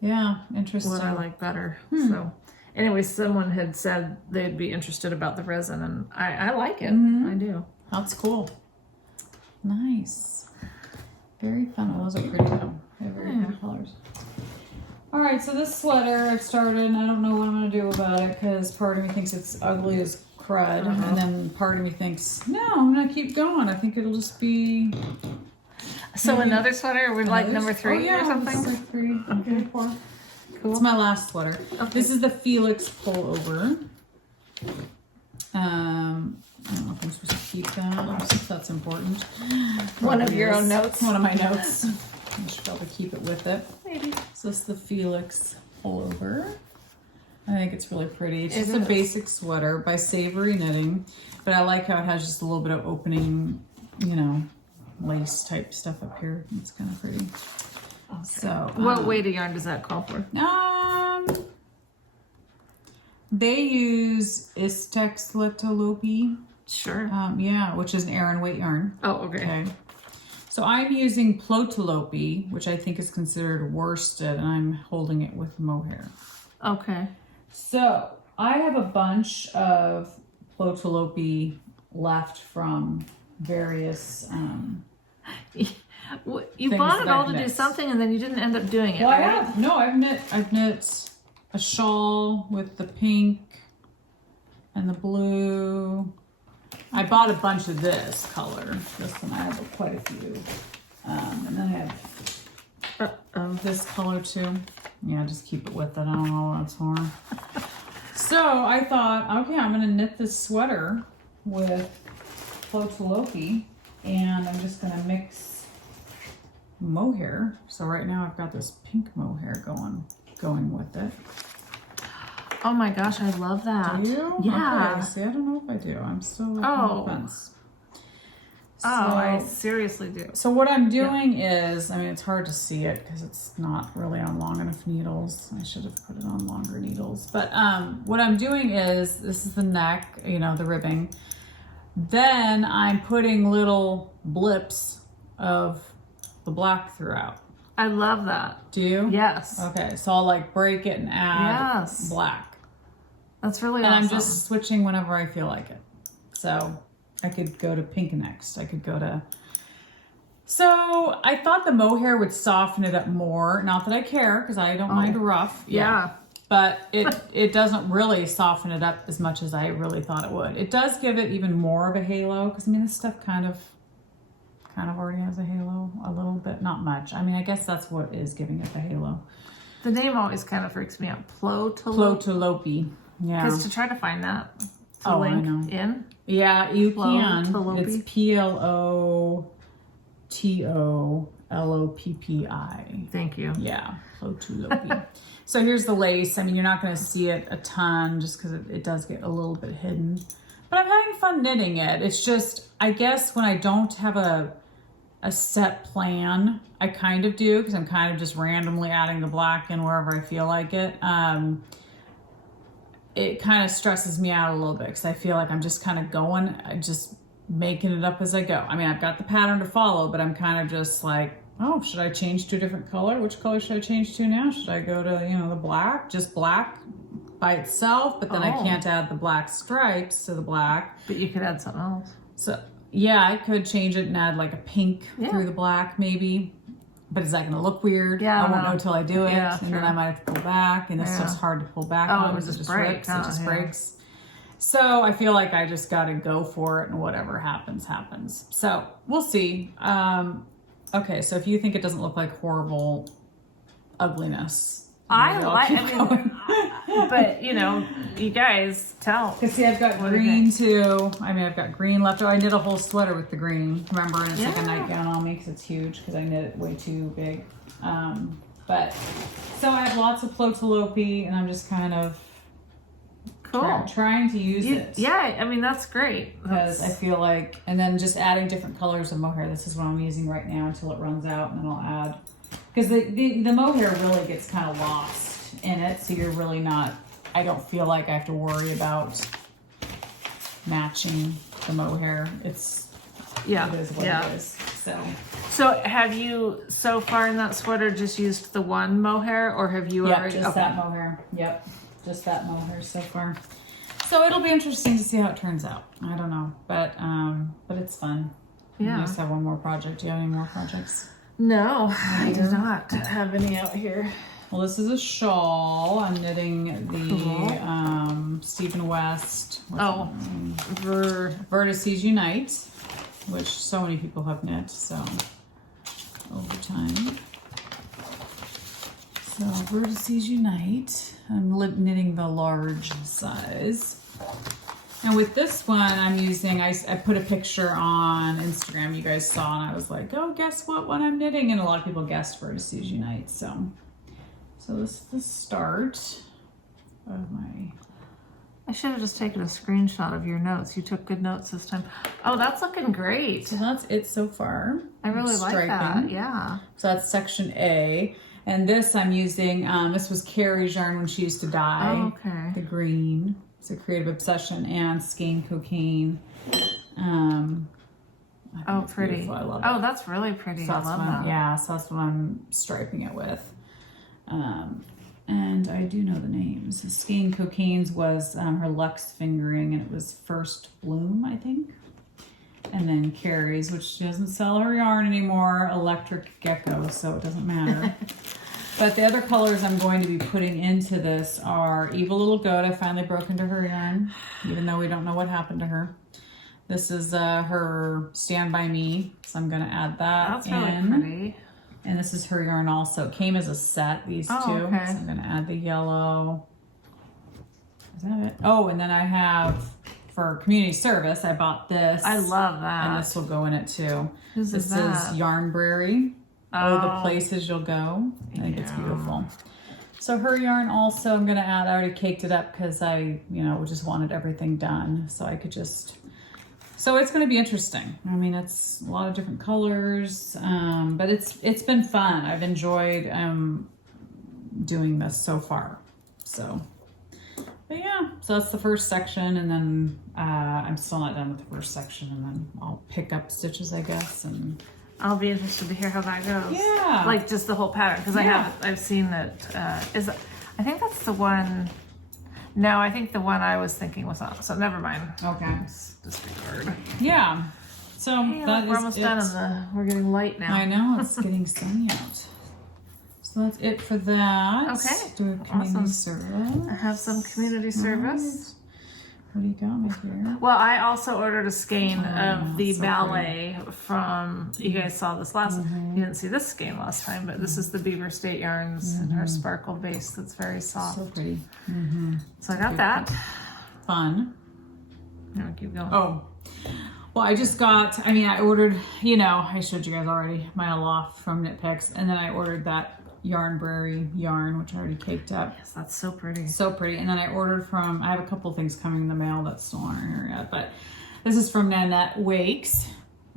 yeah, interesting. what I like better. So anyway, someone had said they'd be interested about the resin, and I like it. I do. That's cool. Nice. Very fun. Oh, those are pretty though. They're very pretty colors. All right, so this sweater I've started, and I don't know what I'm going to do about it because part of me thinks it's ugly as crud, and then part of me thinks, no, I'm going to keep going. I think it'll just be... So another sweater, we're like number 3 or something? This is like 3, okay. 4. Cool. It's my last sweater. Okay. This is the Felix Pullover. I don't know if I'm supposed to keep that, if that's important. One of your Probably own is. notes. One of my notes. I should probably keep it with it. Maybe. So it's the Felix Pullover. I think it's really pretty. It's just It a is. basic sweater by Savory Knitting, but I like how it has just a little bit of opening, you know, lace type stuff up here. It's kind of pretty. Okay. So What weight of yarn does that call for? They use Plotoloppi, Sure. yeah, which is an Aran weight yarn. Oh, okay. Okay. So I'm using Plotoloppi, which I think is considered worsted, and I'm holding it with mohair. Okay. So I have a bunch of Plotoloppi left from various. You Things bought it that all I've to do knit. something, and then you didn't end up doing it, Well, I right? have. No, I've knit a shawl with the pink and the blue. I bought a bunch of this color. This one I have quite a few. And then I have this color too. Yeah, just keep it with it. I don't know what it's for. So I thought, okay, I'm gonna knit this sweater with Plotoloppi, and I'm just gonna mix mohair. So right now I've got this pink mohair going with it. Oh my gosh, I love that. Do you? Yeah. Okay, see, I don't know if I do. I'm still like Oh. on the fence. Oh, I So- seriously do. So what I'm doing is, I mean, it's hard to see it because it's not really on long enough needles. I should have put it on longer needles. But what I'm doing is, this is the neck, you know, the ribbing. Then I'm putting little blips of the black throughout. I love that. Do you? Yes. Okay, so I'll like break it and add Yes. black. That's really And awesome. I'm just switching whenever I feel like it. So I could go to pink next. I could go to... So I thought the mohair would soften it up more. Not that I care, because I don't mind a rough. Yeah. But it doesn't really soften it up as much as I really thought it would. It does give it even more of a halo, because I mean, this stuff kind of already has a halo a little bit. Not much. I mean, I guess that's what is giving it the halo. The name always kind of freaks me out. Plotoloppi. Yeah. Because to try to find that to Oh, I link know. in. Yeah, you can. Plotoloppi? It's Plotoloppi. Thank you. Yeah, Plotoloppi. So here's the lace. I mean, you're not going to see it a ton just because it does get a little bit hidden. But I'm having fun knitting it. It's just, I guess when I don't have a set plan, I kind of do, because I'm kind of just randomly adding the black in wherever I feel like it. It kind of stresses me out a little bit because I feel like I'm just kind of going, just making it up as I go. I mean, I've got the pattern to follow, but I'm kind of just like, oh, should I change to a different color? Which color should I change to now? Should I go to, you know, the black, just black by itself, but then I can't add the black stripes to the black. But you could add something else. So yeah, I could change it and add like a pink through the black maybe. But is that going to look weird? Yeah, I won't know till I do it. Yeah, and then I might have to pull back, and this stuff's hard to pull back on. it just breaks. It just breaks. So I feel like I just got to go for it, and whatever happens, happens. So we'll see. Okay, so if you think it doesn't look like horrible ugliness, I maybe I'll like keep it. going. But, you know, you guys tell. Because see, I've got What do you green too. I mean, I've got green left. Oh, I knit a whole sweater with the green. Remember, and it's like a nightgown on me because it's huge because I knit it way too big. But so I have lots of Plotoloppi, and I'm just kind of Cool. Trying to use it. Yeah, I mean, that's great. Because I feel like, and then just adding different colors of mohair. This is what I'm using right now until it runs out, and then I'll add. Because the mohair really gets kind of lost in it, so you're really not, I don't feel like I have to worry about matching the mohair. It is what it is. So have you, so far in that sweater, just used the one mohair, or have you already? Just that mohair. Yep, just that mohair so far. So it'll be interesting to see how it turns out. I don't know, but it's fun. Yeah. I just have one more project. Do you have any more projects? No, I do not have any out here. Well, this is a shawl. I'm knitting the Stephen West. Vertices Unite, which so many people have knit. So over time. So Vertices Unite. I'm knitting the large size. And with this one, I'm using, I put a picture on Instagram you guys saw, and I was like, oh, guess what I'm knitting? And a lot of people guessed Vertices Unite. So this is the start of my... I should have just taken a screenshot of your notes. You took good notes this time. Oh, that's looking great. So that's it so far. I really like that, yeah. So that's section A. And this I'm using, this was Carrie's yarn when she used to dye. Oh, okay. The green. It's a Creative Obsession and Skein Cocaine. Oh, pretty. Beautiful. I love it. Oh, that's really pretty. So I love that. Yeah, so that's what I'm striping it with. And I do know the names. Skein Cocaine's was her Luxe Fingering, and it was First Bloom, I think. And then Carrie's, which she doesn't sell her yarn anymore, Electric Gecko, so it doesn't matter. But the other colors I'm going to be putting into this are Evil Little Goat. I finally broke into her yarn, even though we don't know what happened to her. This is her Stand By Me, so I'm going to add that That's really pretty. And this is her yarn also. It came as a set, these two. Okay. So I'm going to add the yellow. Is that it? Oh, and then I have, for community service, I bought this. I love that. And this will go in it too. This is that? Yarnberry. Oh, the places you'll go. I think it's beautiful. So her yarn also I'm going to add. I already caked it up because I, just wanted everything done. So I could just... So it's going to be interesting. I mean, it's a lot of different colors, but it's been fun. I've enjoyed doing this so far. So, but yeah, so that's the first section, and then I'm still not done with the first section, and then I'll pick up stitches, I guess, and I'll be interested to hear how that goes. Yeah, like just the whole pattern, because I've seen that. I think that's the one. No, I think the one I was thinking was on. So never mind. Okay. Disregard. Yeah. So hey, that we're almost done. We're getting light now. I know, it's getting sunny out. So that's it for that. Okay. Do a community service. I have some community service. What do you got, my dear? Well, I also ordered a skein of the ballet from, you guys saw this last, you didn't see this skein last time, but this is the Beaver State Yarns and her sparkle base that's very soft. So pretty. So I got that. Fun. No, keep going. Oh, well, I just got, I ordered, I showed you guys already, my Aloft from Knit Picks, and then I ordered that Yarnberry yarn, which I already caked up. Yes, that's so pretty. So pretty. And then I ordered from, I have a couple things coming in the mail that still aren't here yet, but this is from Nanette Wakes.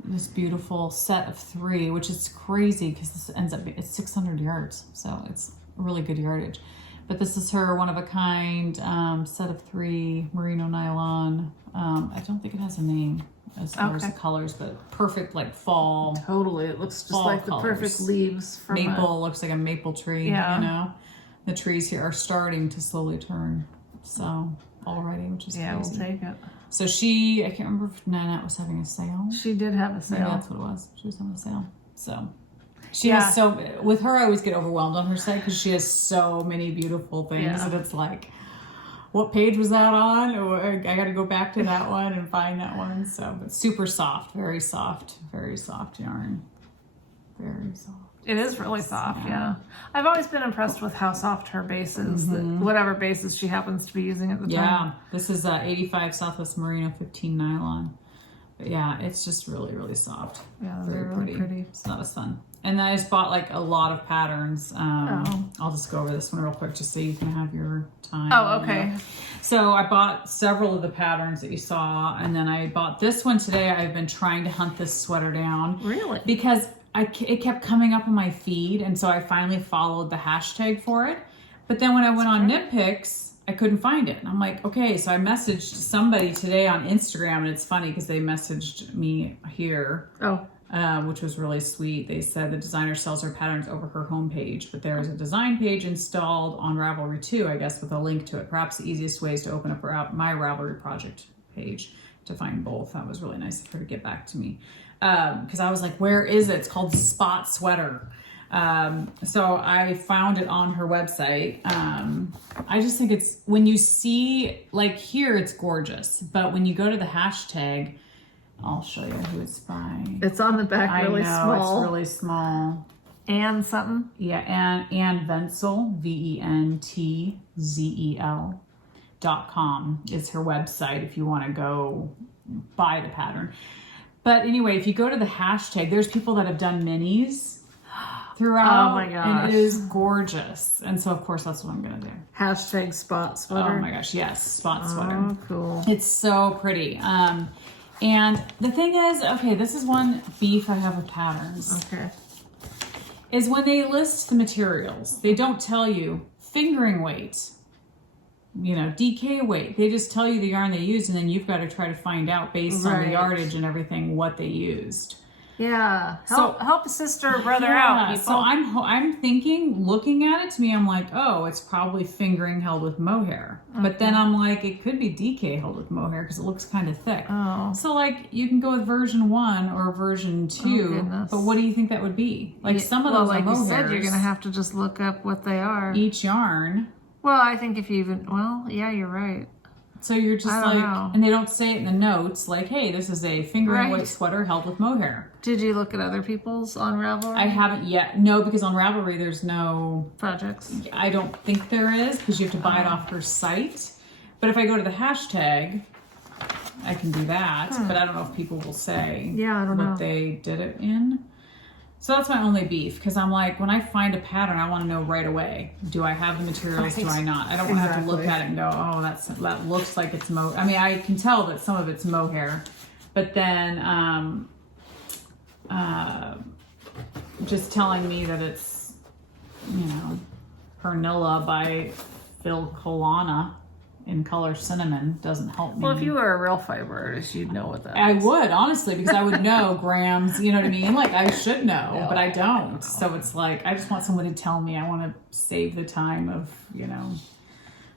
This beautiful set of 3, which is crazy because this ends up, it's 600 yards. So it's a really good yardage. But this is her one-of-a-kind set of 3 merino nylon. I don't think it has a name as far as the colors, but perfect like fall. Totally, it looks just like the perfect leaves from maple. Looks like a maple tree. Yeah. The trees here are starting to slowly turn. So already, which is crazy. We'll take it. So I can't remember if Nanette was having a sale. She did have a sale. Maybe that's what it was. She was having a sale. So. She has with her, I always get overwhelmed on her site because she has so many beautiful things, and it's like, what page was that on? Or I got to go back to that one and find that one. So, but super soft, very soft yarn, very soft. It is really soft, yeah. I've always been impressed with how soft her base is, whatever bases she happens to be using at the time. Yeah, this is 85 Southwest Merino 15 nylon. But yeah, it's just really, really soft. Yeah, very really pretty. It's not as fun. And then I just bought like a lot of patterns. I'll just go over this one real quick just so you can have your time. Oh, okay. So I bought several of the patterns that you saw, and then I bought this one today. I've been trying to hunt this sweater down. Really? Because it kept coming up on my feed, and so I finally followed the hashtag for it. But then when I went on Nitpicks, I couldn't find it. And I'm like, okay, so I messaged somebody today on Instagram, and it's funny because they messaged me here. Oh. Which was really sweet. They said the designer sells her patterns over her homepage, but there is a design page installed on Ravelry too, I guess, with a link to it. Perhaps the easiest way is to open up my Ravelry project page to find both. That was really nice of her to get back to me. Because I was like, where is it? It's called Spot Sweater. So I found it on her website. I just think it's, when you see, like here, it's gorgeous. But when you go to the hashtag, I'll show you who it's by. It's on the back really small. It's really small. And something? Yeah, Ann Ventzel, VENTZEL.com is her website if you want to go buy the pattern. But anyway, if you go to the hashtag, there's people that have done minis throughout. Oh my gosh. And it is gorgeous. And so, of course, that's what I'm going to do. Hashtag Spot Sweater. Oh my gosh, yes, Spot Sweater. Oh, cool. It's so pretty. And the thing is, okay, this is one beef I have with patterns. Okay. Is when they list the materials, they don't tell you fingering weight, DK weight. They just tell you the yarn they used, and then you've got to try to find out based on the yardage and everything what they used. Yeah. Help a sister or brother out, people. So I'm thinking, looking at it, to me, I'm like, oh, it's probably fingering held with mohair. Okay. But then I'm like, it could be DK held with mohair because it looks kind of thick. Oh. So like, you can go with version 1 or version 2. But what do you think that would be? Like some of those are mohairs. You said, you're going to have to just look up what they are. Each yarn. Well, I think if you even, yeah, you're right. So you're just and they don't say it in the notes, like, hey, this is a fingering weight sweater held with mohair. Did you look at other people's on Ravelry? I haven't yet. No, because on Ravelry there's no projects. I don't think there is, because you have to buy it off her site. But if I go to the hashtag, I can do that. But I don't know if people will say what they did it in. So that's my only beef, because I'm like, when I find a pattern, I want to know right away. Do I have the materials? Do I not? I don't have to look at it and go, oh, that looks like it's mohair. I mean, I can tell that some of it's mohair, but then just telling me that it's, Pernilla by Phil Colana in color cinnamon doesn't help me. Well, if you were a real fiber artist, you'd know what that I would, honestly, because I would know grams, you know what I mean? Like, I should know, but I don't. So it's like, I just want someone to tell me. I want to save the time of,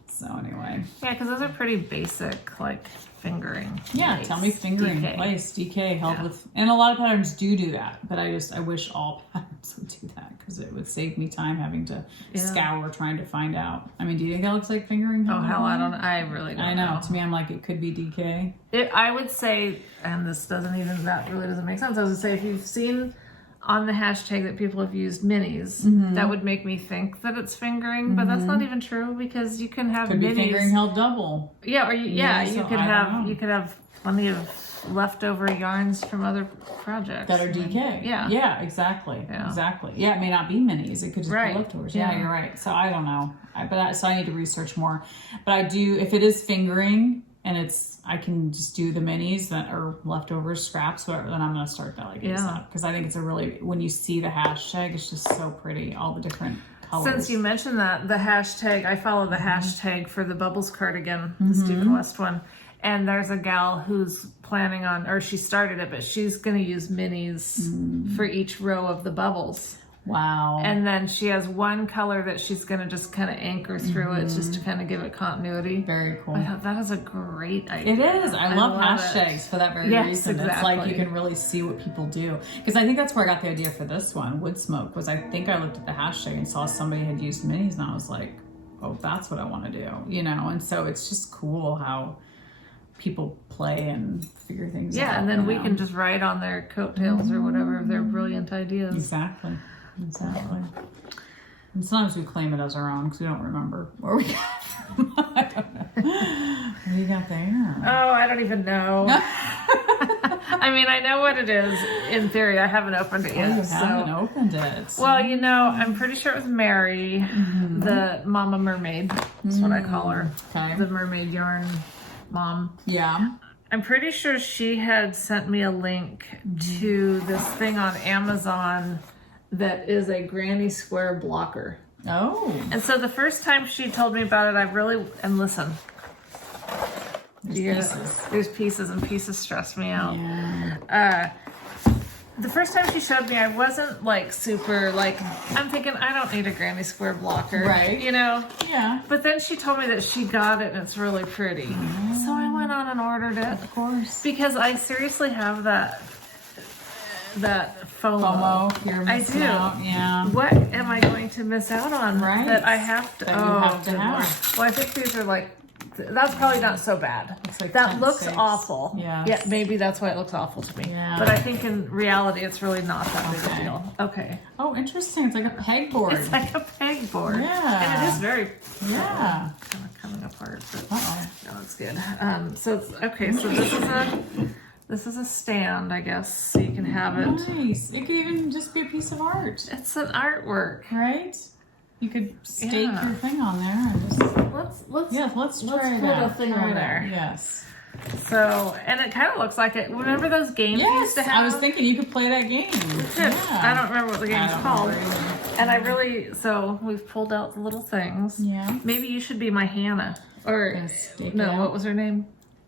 So anyway. Yeah, because those are pretty basic, like, fingering. Yeah, tell me fingering place, DK held with, and a lot of patterns do that, but I wish all patterns would do that, because it would save me time having to scour trying to find out. I mean, do you think that looks like fingering? Oh, hell, I really don't know. I know. To me, I'm like, it could be DK. I would say, and that really doesn't make sense. I would say, if you've seen on the hashtag that people have used minis, that would make me think that it's fingering, but that's not even true, because you can have could minis. Be fingering held double. Yeah, or you could have plenty of leftover yarns from other projects that are DK. Yeah, exactly. Yeah. Exactly. Yeah, it may not be minis. It could just be leftovers. Yeah, you're right. So I don't know. So I need to research more. But I do, if it is fingering and I can just do the minis that are leftovers, scraps, whatever, then I'm going to start delegating stuff. Because I think it's when you see the hashtag, it's just so pretty. All the different colors. Since you mentioned that, the hashtag, I follow the hashtag for the Bubbles cardigan, the Stephen West one. And there's a gal who's planning on, or she started it, but she's going to use minis for each row of the bubbles. Wow. And then she has one color that she's going to just kind of anchor through it, just to kind of give it continuity. Very cool. I thought that is a great idea. It is. I love hashtags for that very reason. Exactly. It's like you can really see what people do. Because I think that's where I got the idea for this one, Woodsmoke, was I think I looked at the hashtag and saw somebody had used minis, and I was like, oh, that's what I want to do. And so it's just cool how people play and figure things out. Yeah, and then we can just write on their coattails or whatever of their brilliant ideas. Exactly. And sometimes we claim it as our own because we don't remember where we got it from. I don't know. What do you got there? Oh, I don't even know. I mean, I know what it is in theory. I haven't opened it yet. You haven't opened it. Well, you know, I'm pretty sure it was Mary, the Mama Mermaid. That's what I call her. Okay. The mermaid yarn mom. Yeah. I'm pretty sure she had sent me a link to this thing on Amazon that is a granny square blocker. Oh. And so the first time she told me about it, I really, and listen. There's pieces. There's pieces, and pieces stress me out. Yeah. The first time she showed me, I wasn't like super, like, I'm thinking, I don't need a granny square blocker. Right. You know? Yeah. But then she told me that she got it and it's really pretty. So I went on and ordered it. Of course. Because I seriously have that FOMO. FOMO. You're I missing do. out. Yeah. What am I going to miss out on? Right. That I have to. That you have to good have. Lord. Well, I think these are like. That's probably not so bad. Looks like that 10 looks stakes. awful. Yes. Yeah, maybe that's why it looks awful to me. Yeah. But I think in reality, it's really not that big a Okay. deal. Okay. Oh, interesting. It's like a pegboard. It's like a pegboard. Yeah. And it is very. Yeah. Kind of coming apart. But Uh-oh. no, it's good. So it's okay. So this is a stand, I guess, so you can have it. Nice. It could even just be a piece of art, It's an artwork. right? You could stake Yeah. your thing on there and just. Let's Let's try let's it put out. a thing Try on it out. there. Yes. So, and it kind of looks like it. Remember those games we used Yes. to have? I was thinking you could play that game. I don't remember what the game's I don't called. remember either. And I really, so we've pulled out the little things. Yeah. Maybe you should be my Hannah. Or, Gonna stake it no, out. what was her name?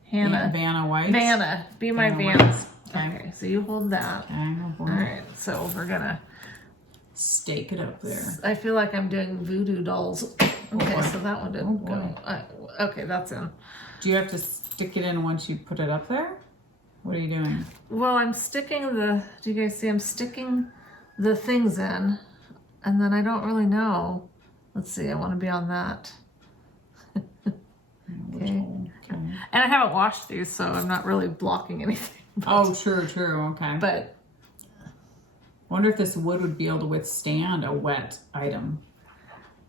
Hannah. Vanna White. Vanna. Be my Vanna Vanna. White. Okay, so you hold that. Okay, I'll hold All it. right, so we're gonna. Stake it up there. I feel like I'm doing voodoo dolls. Okay, boy. so that one didn't Oh, boy. go. Okay, that's in. Do you have to stick it in once you put it up there? What are you doing? Well, I'm sticking do you guys see I'm sticking the things in, and then I don't really know. Let's see, I want to be on that. Which Okay. hole? Okay. And I haven't washed these, so I'm not really blocking anything. Oh, true. Okay. But Wonder if this wood would be able to withstand a wet item.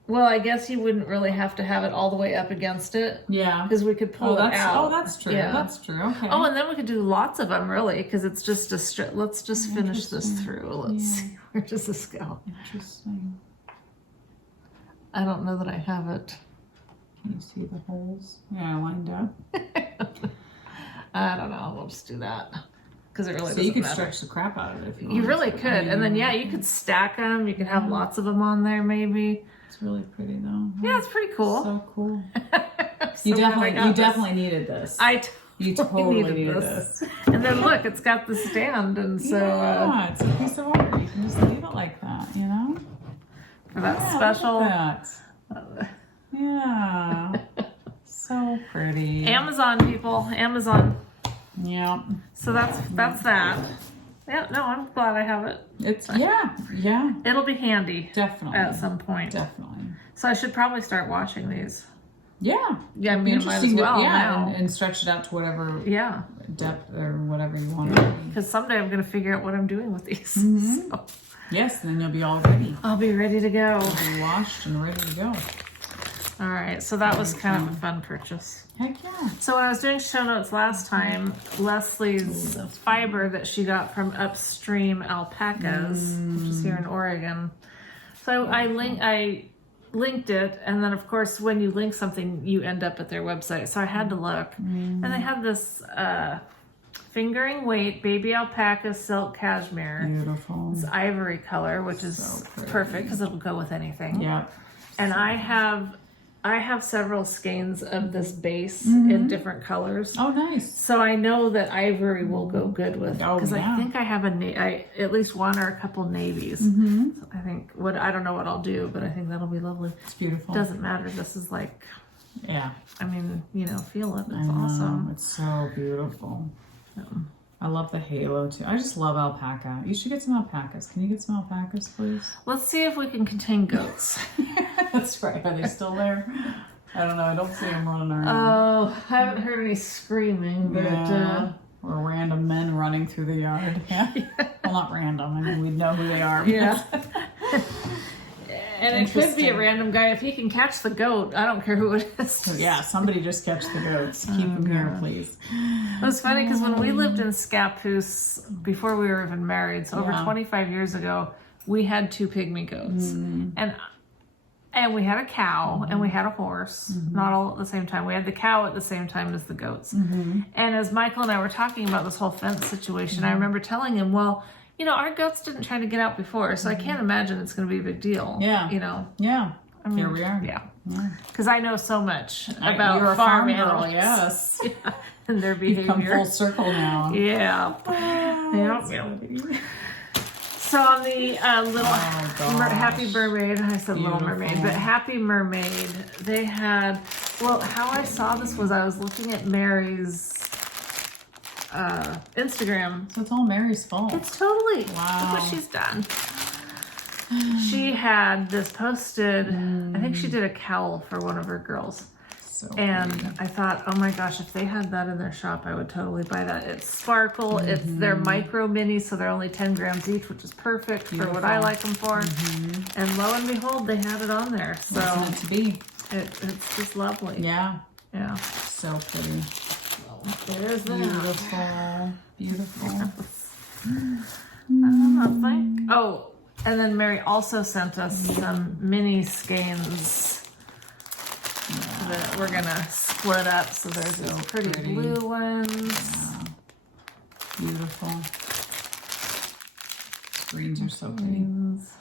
well, I guess you wouldn't really have to have it all the way up against it, Yeah. because we could pull it out. Oh, that's true. Yeah. That's true. Okay. Oh, and then we could do lots of them, really, because it's just a strip. Let's just finish this through. Let's see. Where does this go? Interesting. I don't know that I have it. Can you see the holes? Yeah, lined up. I don't know. We'll just do that. Because it really So doesn't you could matter. stretch the crap out of it if you You wanted really to. could. And then, yeah, you could stack them. You could have lots of them on there, maybe. It's really pretty though. Yeah, it's pretty cool. So cool. So You glad I got this. definitely needed this. You totally needed this. And then look, it's got the stand, and so yeah, it's a piece of art. You can just leave it like that, you know? for that Yeah, special look at that. Yeah. So pretty. Amazon people, Amazon. Yeah. So that's that. Yeah, no, I'm glad I have it. It's yeah, It'll be handy definitely. at some point. Definitely. So I should probably start watching these. Yeah. Yeah, I mean, I might as Interesting to- well yeah, now. and stretch it out to whatever Yeah, depth or whatever you want it to be. because someday I'm going to figure out what I'm doing with these. Mm-hmm. So Yes, and then you'll be all ready. I'll be ready to go. You'll be washed and ready to go. All right, so that was kind of a fun purchase. Heck yeah. So when I was doing show notes last time, Leslie's fiber that she got from Upstream Alpacas, which is here in Oregon. So I linked it, and then of course when you link something, you end up at their website. So I had to look, and they had this fingering weight baby alpaca silk cashmere. Beautiful. It's ivory color, which is So pretty. perfect because it'll go with anything. Yeah. And I have several skeins of this base in different colors. Oh, nice. So I know that ivory will go good with, Oh, because yeah. I think I have at least one or a couple navies. So I think I don't know what I'll do, but I think that'll be lovely. It's beautiful. Doesn't matter. This is like, Yeah. I mean, feel it. I It's know. awesome. It's so beautiful. I love the halo too. I just love alpaca. You should get some alpacas. Can you get some alpacas, please? Let's see if we can contain goats. That's right. Are they still there? I don't know. I don't see them running around. Oh, I haven't heard any screaming, but Yeah. Or random men running through the yard. Yeah. Well, not random. I mean, we'd know who they are. yeah. And it could be a Interesting. random guy. If he can catch the goat, I don't care who it is. So, yeah, somebody just catch the goats. Keep them here, please. It was funny because when we lived in Scappoose, before we were even married, so over Yeah. 25 years ago, we had 2 pygmy goats. And we had a cow and we had a horse, not all at the same time. We had the cow at the same time as the goats. And as Michael and I were talking about this whole fence situation, I remember telling him, well, you know, our goats didn't try to get out before, so I can't imagine it's going to be a big deal. Yeah. You know? Yeah. I mean, Here we are. Yeah. Because I know so much You're about a farm girl, animals. yes. And their You've come behavior. full circle now. Yeah. So on the Happy Mermaid, I said Little Mermaid, Beautiful. but Happy Mermaid, they had, well, how I saw this was I was looking at Mary's Instagram. So it's all Mary's fault. It's totally, Wow. look what she's done. She had this posted, I think she did a cowl for one of her girls. So And pretty. I thought, oh my gosh, if they had that in their shop, I would totally buy that. It's sparkle. It's they're micro minis, so they're only 10 grams each, which is perfect for what I like them for. And lo and behold, they had it on there. So It's meant to be. it's just lovely. Yeah. Yeah. So pretty. There's that. Beautiful. Beautiful. Oh, and then Mary also sent us some mini skeins that we're gonna split up. So there's these pretty blue ones. Beautiful. Greens are so pretty. Greens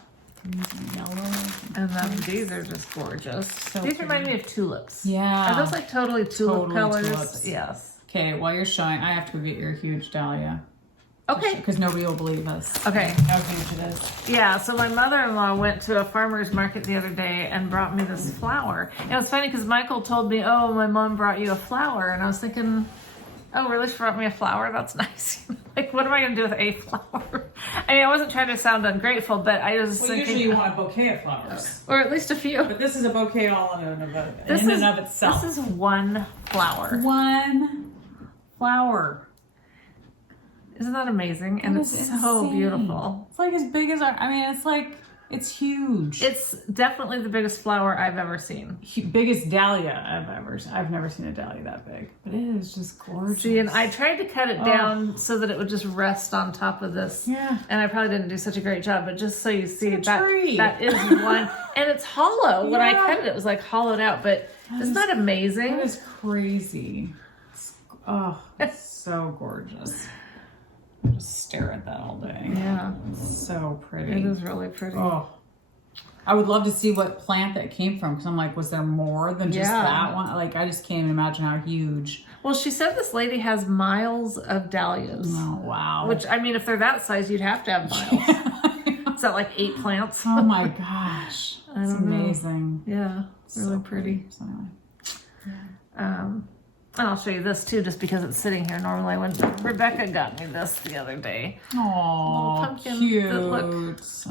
and yellow. And then these are just gorgeous. So These remind pretty. me of tulips. Yeah. Are those like totally tulip Totally colors? tulips. Yes. Okay, while you're showing, I have to go get your huge dahlia. Okay. Because nobody will believe us. Okay. How huge it is. Yeah, so my mother-in-law went to a farmer's market the other day and brought me this flower. And it was funny because Michael told me, oh, my mom brought you a flower. And I was thinking, oh, really? She brought me a flower? That's nice. Like, what am I going to do with a flower? I mean, I wasn't trying to sound ungrateful, but I was thinking... usually you want a bouquet of flowers. Or at least a few. But this is a bouquet all in and of itself. This is one flower. One flower. Isn't that amazing? And That it's is so insane. beautiful. It's like as big as our, I mean, it's huge. It's definitely the biggest flower I've ever seen. Biggest dahlia I've never seen a dahlia that big. But it is just gorgeous. See, and I tried to cut it down so that it would just rest on top of this. Yeah. And I probably didn't do such a great job, but just so you see, It's a tree. that is one. And it's hollow. When I Yeah. cut it, it was like hollowed out. But isn't that amazing? That is crazy. It's so gorgeous. I just stare at that all day. Yeah. It's so pretty. It is really pretty. Oh, I would love to see what plant that came from because I'm like, was there more than just Yeah. that one? Like, I just can't even imagine how huge. Well, she said this lady has miles of dahlias. Oh, wow. Which, I mean, if they're that size, you'd have to have miles. Is that like 8 plants? Oh my gosh. It's don't know. amazing. Yeah, really So pretty. So anyway. And I'll show you this too, just because it's sitting here. Normally, when Rebecca got me this the other day, Oh, pumpkin cute. that look- Oh, that's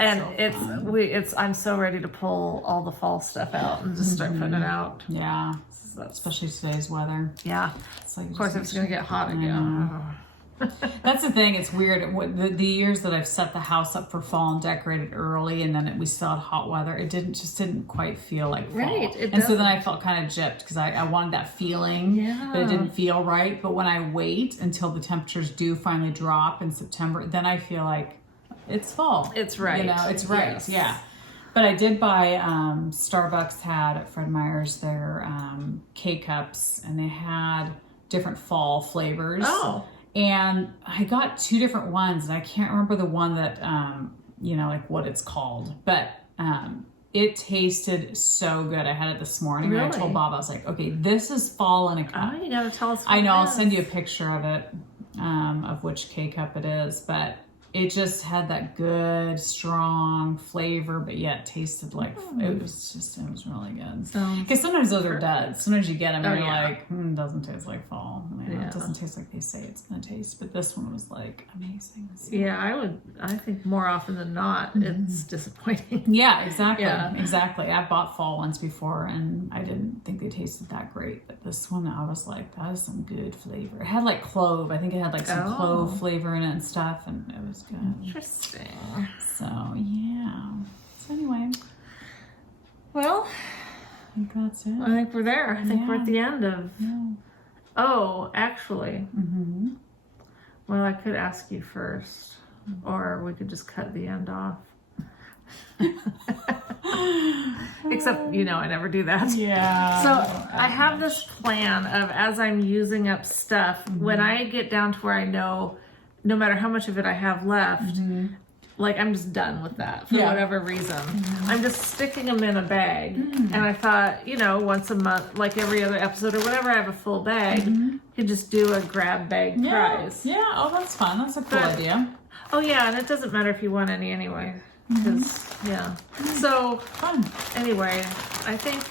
and so fun. I'm so ready to pull all the fall stuff out and just start putting it out. Yeah, So that's, especially today's weather. yeah. It's like Of course, it's gonna get hot again. That's the thing. It's weird. The years that I've set the house up for fall and decorated early, and then we still had hot weather. It didn't quite feel like fall. Right, it and so then doesn't. I felt kind of gypped because I wanted that feeling, Yeah. but it didn't feel right. But when I wait until the temperatures do finally drop in September, then I feel like it's fall. It's right. You know, it's right. Yes. Yeah. But I did buy, Starbucks had at Fred Meyer's their K-Cups, and they had different fall flavors. Oh. And I got 2 different ones, and I can't remember the one that, like what it's called, but it tasted so good. I had it this morning, and I Really? told Bob, I was like, okay, this is fall in a cup. Oh, you gotta tell us. I what know, it I'll send is. you a picture of it, of which K-Cup it is, but it just had that good, strong flavor, but yet tasted like, it was really good. Because sometimes those are duds. Sometimes you get them and you're yeah. like, it doesn't taste like fall. Yeah. It doesn't taste like they say it's going to taste. But this one was like amazing. So- Yeah, I think more often than not, it's disappointing. Yeah, exactly. Yeah. Exactly. I bought fall ones before and I didn't think they tasted that great. But this one, I was like, that is some good flavor. It had like clove. I think it had like some clove flavor in it and stuff. And it was good. Interesting. So, yeah. So that's it. I think we're there. I think we're at the end of. Yeah. Oh, actually. Mm-hmm. Well, I could ask you first, or we could just cut the end off. Except, you know, I never do that. Yeah. So I have this plan of, as I'm using up stuff, when I get down to where I know no matter how much of it I have left, like I'm just done with that for whatever reason. I'm just sticking them in a bag. And I thought, you know, once a month, like every other episode or whatever, I have a full bag, could just do a grab bag prize. Yeah, oh, that's fun. That's a cool idea. Oh yeah, and it doesn't matter if you want any anyway. Because, yeah. So, Fun. anyway, I think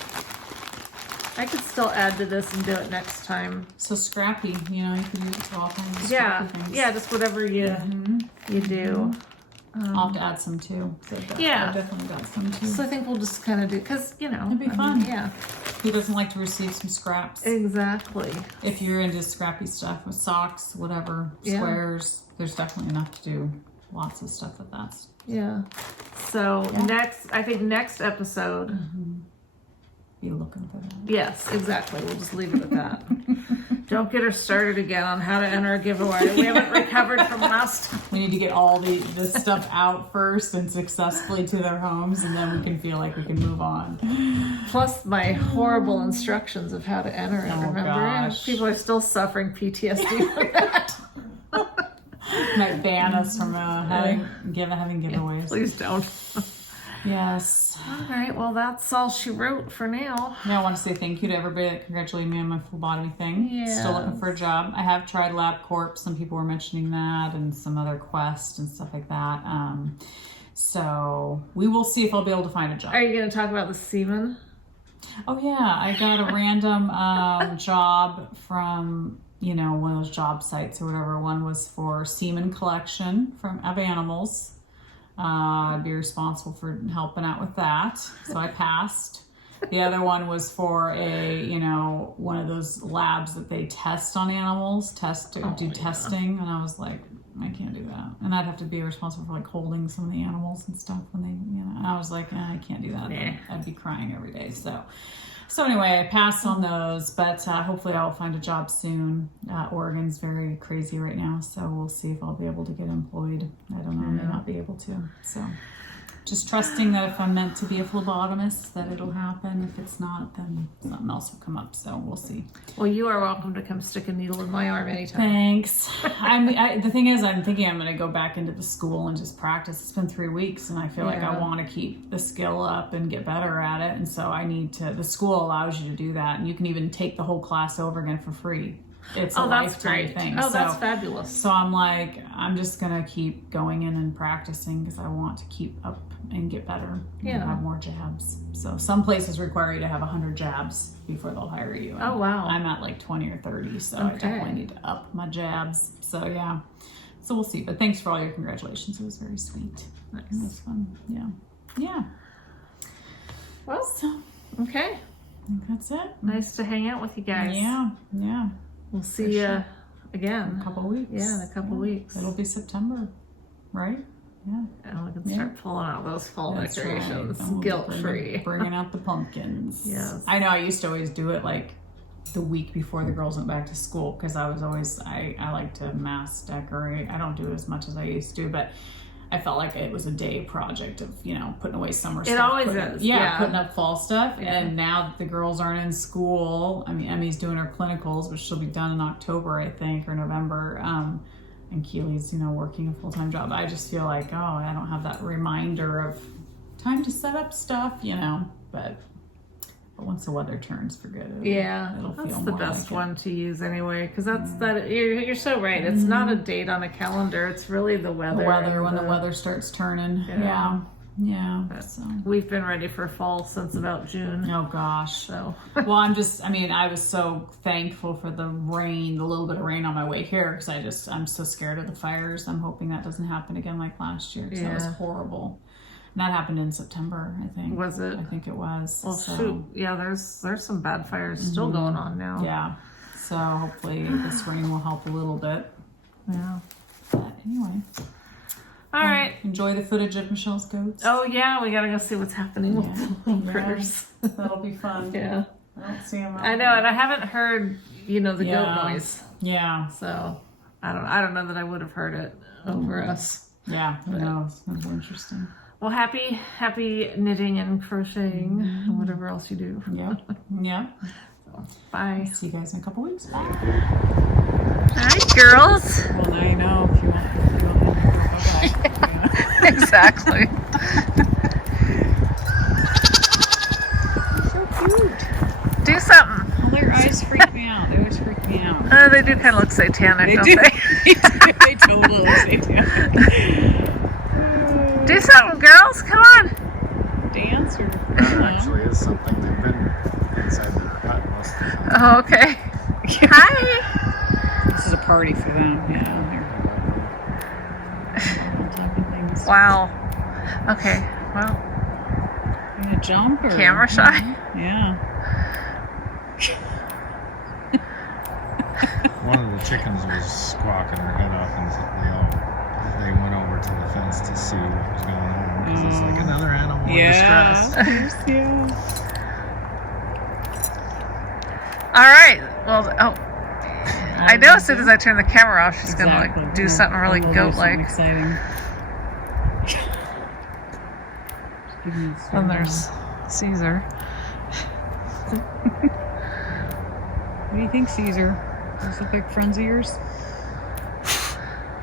I could still add to this and do it next time. So scrappy, you know, you could use it for all kinds of Yeah, scrappy things. yeah, just whatever you do. I'll have to add some too. So Yeah. I've definitely got some too. So I think we'll just kind of do, because, you know. It'd be I mean, fun. yeah, Who doesn't like to receive some scraps? exactly. If you're into scrappy stuff with socks, whatever, Yeah. squares, there's definitely enough to do lots of stuff with that. Yeah. So I think next episode, Be looking for that. yes, exactly. We'll just leave it at that. Don't get her started again on how to enter a giveaway. We haven't recovered from last. We need to get all the stuff out first and successfully to their homes, and then we can feel like we can move on. Plus my horrible instructions of how to enter it. Oh, Remember? gosh. People are still suffering PTSD from that. Might ban us from having giveaways. Please don't. Yes. All right. Well, that's all she wrote for now. Now I want to say thank you to everybody that congratulated me on my phlebotomy thing. Still looking for a job. I have tried LabCorp. Some people were mentioning that, and some other Quest and stuff like that. So we will see if I'll be able to find a job. Are you going to talk about the semen? Oh yeah, I got a random job from, you know, one of those job sites or whatever. One was for semen collection of animals. I'd be responsible for helping out with that. So I passed. The other one was for one of those labs that they test on animals, do testing. And I was like, I can't do that. And I'd have to be responsible for like holding some of the animals and stuff when they, and I was like, I can't do that. I'd be crying every day. So anyway, I passed on those, but hopefully I'll find a job soon. Oregon's very crazy right now, so we'll see if I'll be able to get employed. I don't know, I may not be able to. So just trusting that if I'm meant to be a phlebotomist, that it'll happen. If it's not, then something else will come up, so we'll see. Well, you are welcome to come stick a needle in my arm anytime. Thanks. The thing is, I'm thinking I'm going to go back into the school and just practice. It's been 3 weeks, and I feel like I want to keep the skill up and get better at it. And so I need to. The school allows you to do that, and you can even take the whole class over again for free. It's a lifetime thing. Oh, that's fabulous. So I'm like, I'm just gonna keep going in and practicing because I want to keep up and get better and have more jabs. So some places require you to have 100 jabs before they'll hire you. Oh wow. I'm at like 20 or 30, so I definitely need to up my jabs. So yeah, so we'll see. But thanks for all your congratulations. It was very sweet. Nice. It was fun. Yeah. Well, So okay. I think that's it. Nice to hang out with you guys. Yeah. We'll see you again. In a couple weeks. Yeah, in a couple weeks. It'll be September, right? Yeah. And we can start pulling out those fall That's decorations, right. guilt-free. Bringing out the pumpkins. Yes. I know I used to always do it like the week before the girls went back to school because I was always, I like to mass decorate. I don't do it as much as I used to, but I felt like it was a day project of, putting away summer stuff. It always is. Yeah, putting up fall stuff. Yeah. And now that the girls aren't in school, I mean, Emmy's doing her clinicals, which she'll be done in October, I think, or November. And Keely's, working a full-time job. I just feel like, I don't have that reminder of time to set up stuff, but once the weather turns for good, it'll that's feel the more best like one to use anyway, because you're so right. It's not a date on a calendar. It's really the weather. The weather when the weather starts turning. Yeah. So we've been ready for fall since about June. oh gosh. So Well, I was so thankful for the rain, the little bit of rain on my way here, because I'm so scared of the fires. I'm hoping that doesn't happen again like last year, because that was horrible. And that happened in September, I think. Was it? I think it was. Well, so, shoot. Yeah, there's some bad fires still going on now. Yeah. So hopefully this rain will help a little bit. Yeah. But anyway. All right. Enjoy the footage of Michelle's goats. Oh yeah, we gotta go see what's happening with the little critters. That'll be fun. Yeah. I don't see them. I know, and I haven't heard, the goat noise. Yeah. So I don't know that I would have heard it over us. Yeah. Who knows? That's interesting. Well, happy knitting and crocheting and whatever else you do. Yeah. Yeah. So, bye. See you guys in a couple weeks. Bye. All right, girls. Well, now you know if you want bye. Exactly. So cute. Do something. Well, their eyes freak me out. They always freak me out. They do kind of look satanic, They don't do. they? They totally look satanic. Do something, girls. Come on. Dance or That actually is something. They've been inside their hut most of the time. Oh, okay. Hi. This is a party for them. Yeah. All type of things. Wow. Okay. Well, You gonna jump or camera shy. Yeah. One of the chickens was squawking her head off, and they went over to the fence to see what was going on because it's like another animal in distress. Yeah. All right. Well, I know as soon as I turn the camera off, she's gonna like do something really goat-like. Exciting. And there's Caesar. What do you think, Caesar? Those look like friends of yours?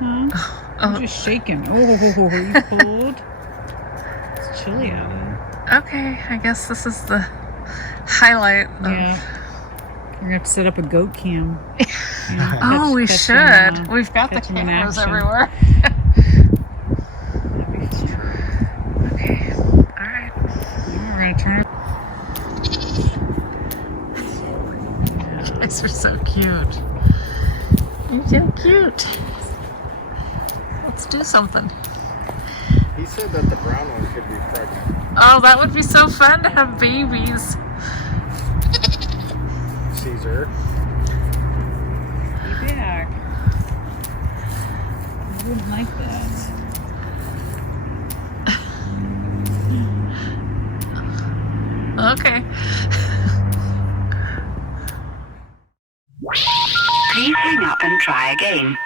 Huh? I'm just shaking. Oh, he's cold. It's chilly out. Okay, I guess this is the highlight. Yeah. We're gonna have to set up a goat cam. Oh, we catch should. them, We've got the catch them in cameras action. everywhere. That'd be fun. Okay. All right. We're gonna turn. You guys are so cute. You're so cute. Let's do something. He said that the brown one could be pregnant. Oh, that would be so fun to have babies. Caesar. Be back. I wouldn't like that. Okay. Please hang up and try again.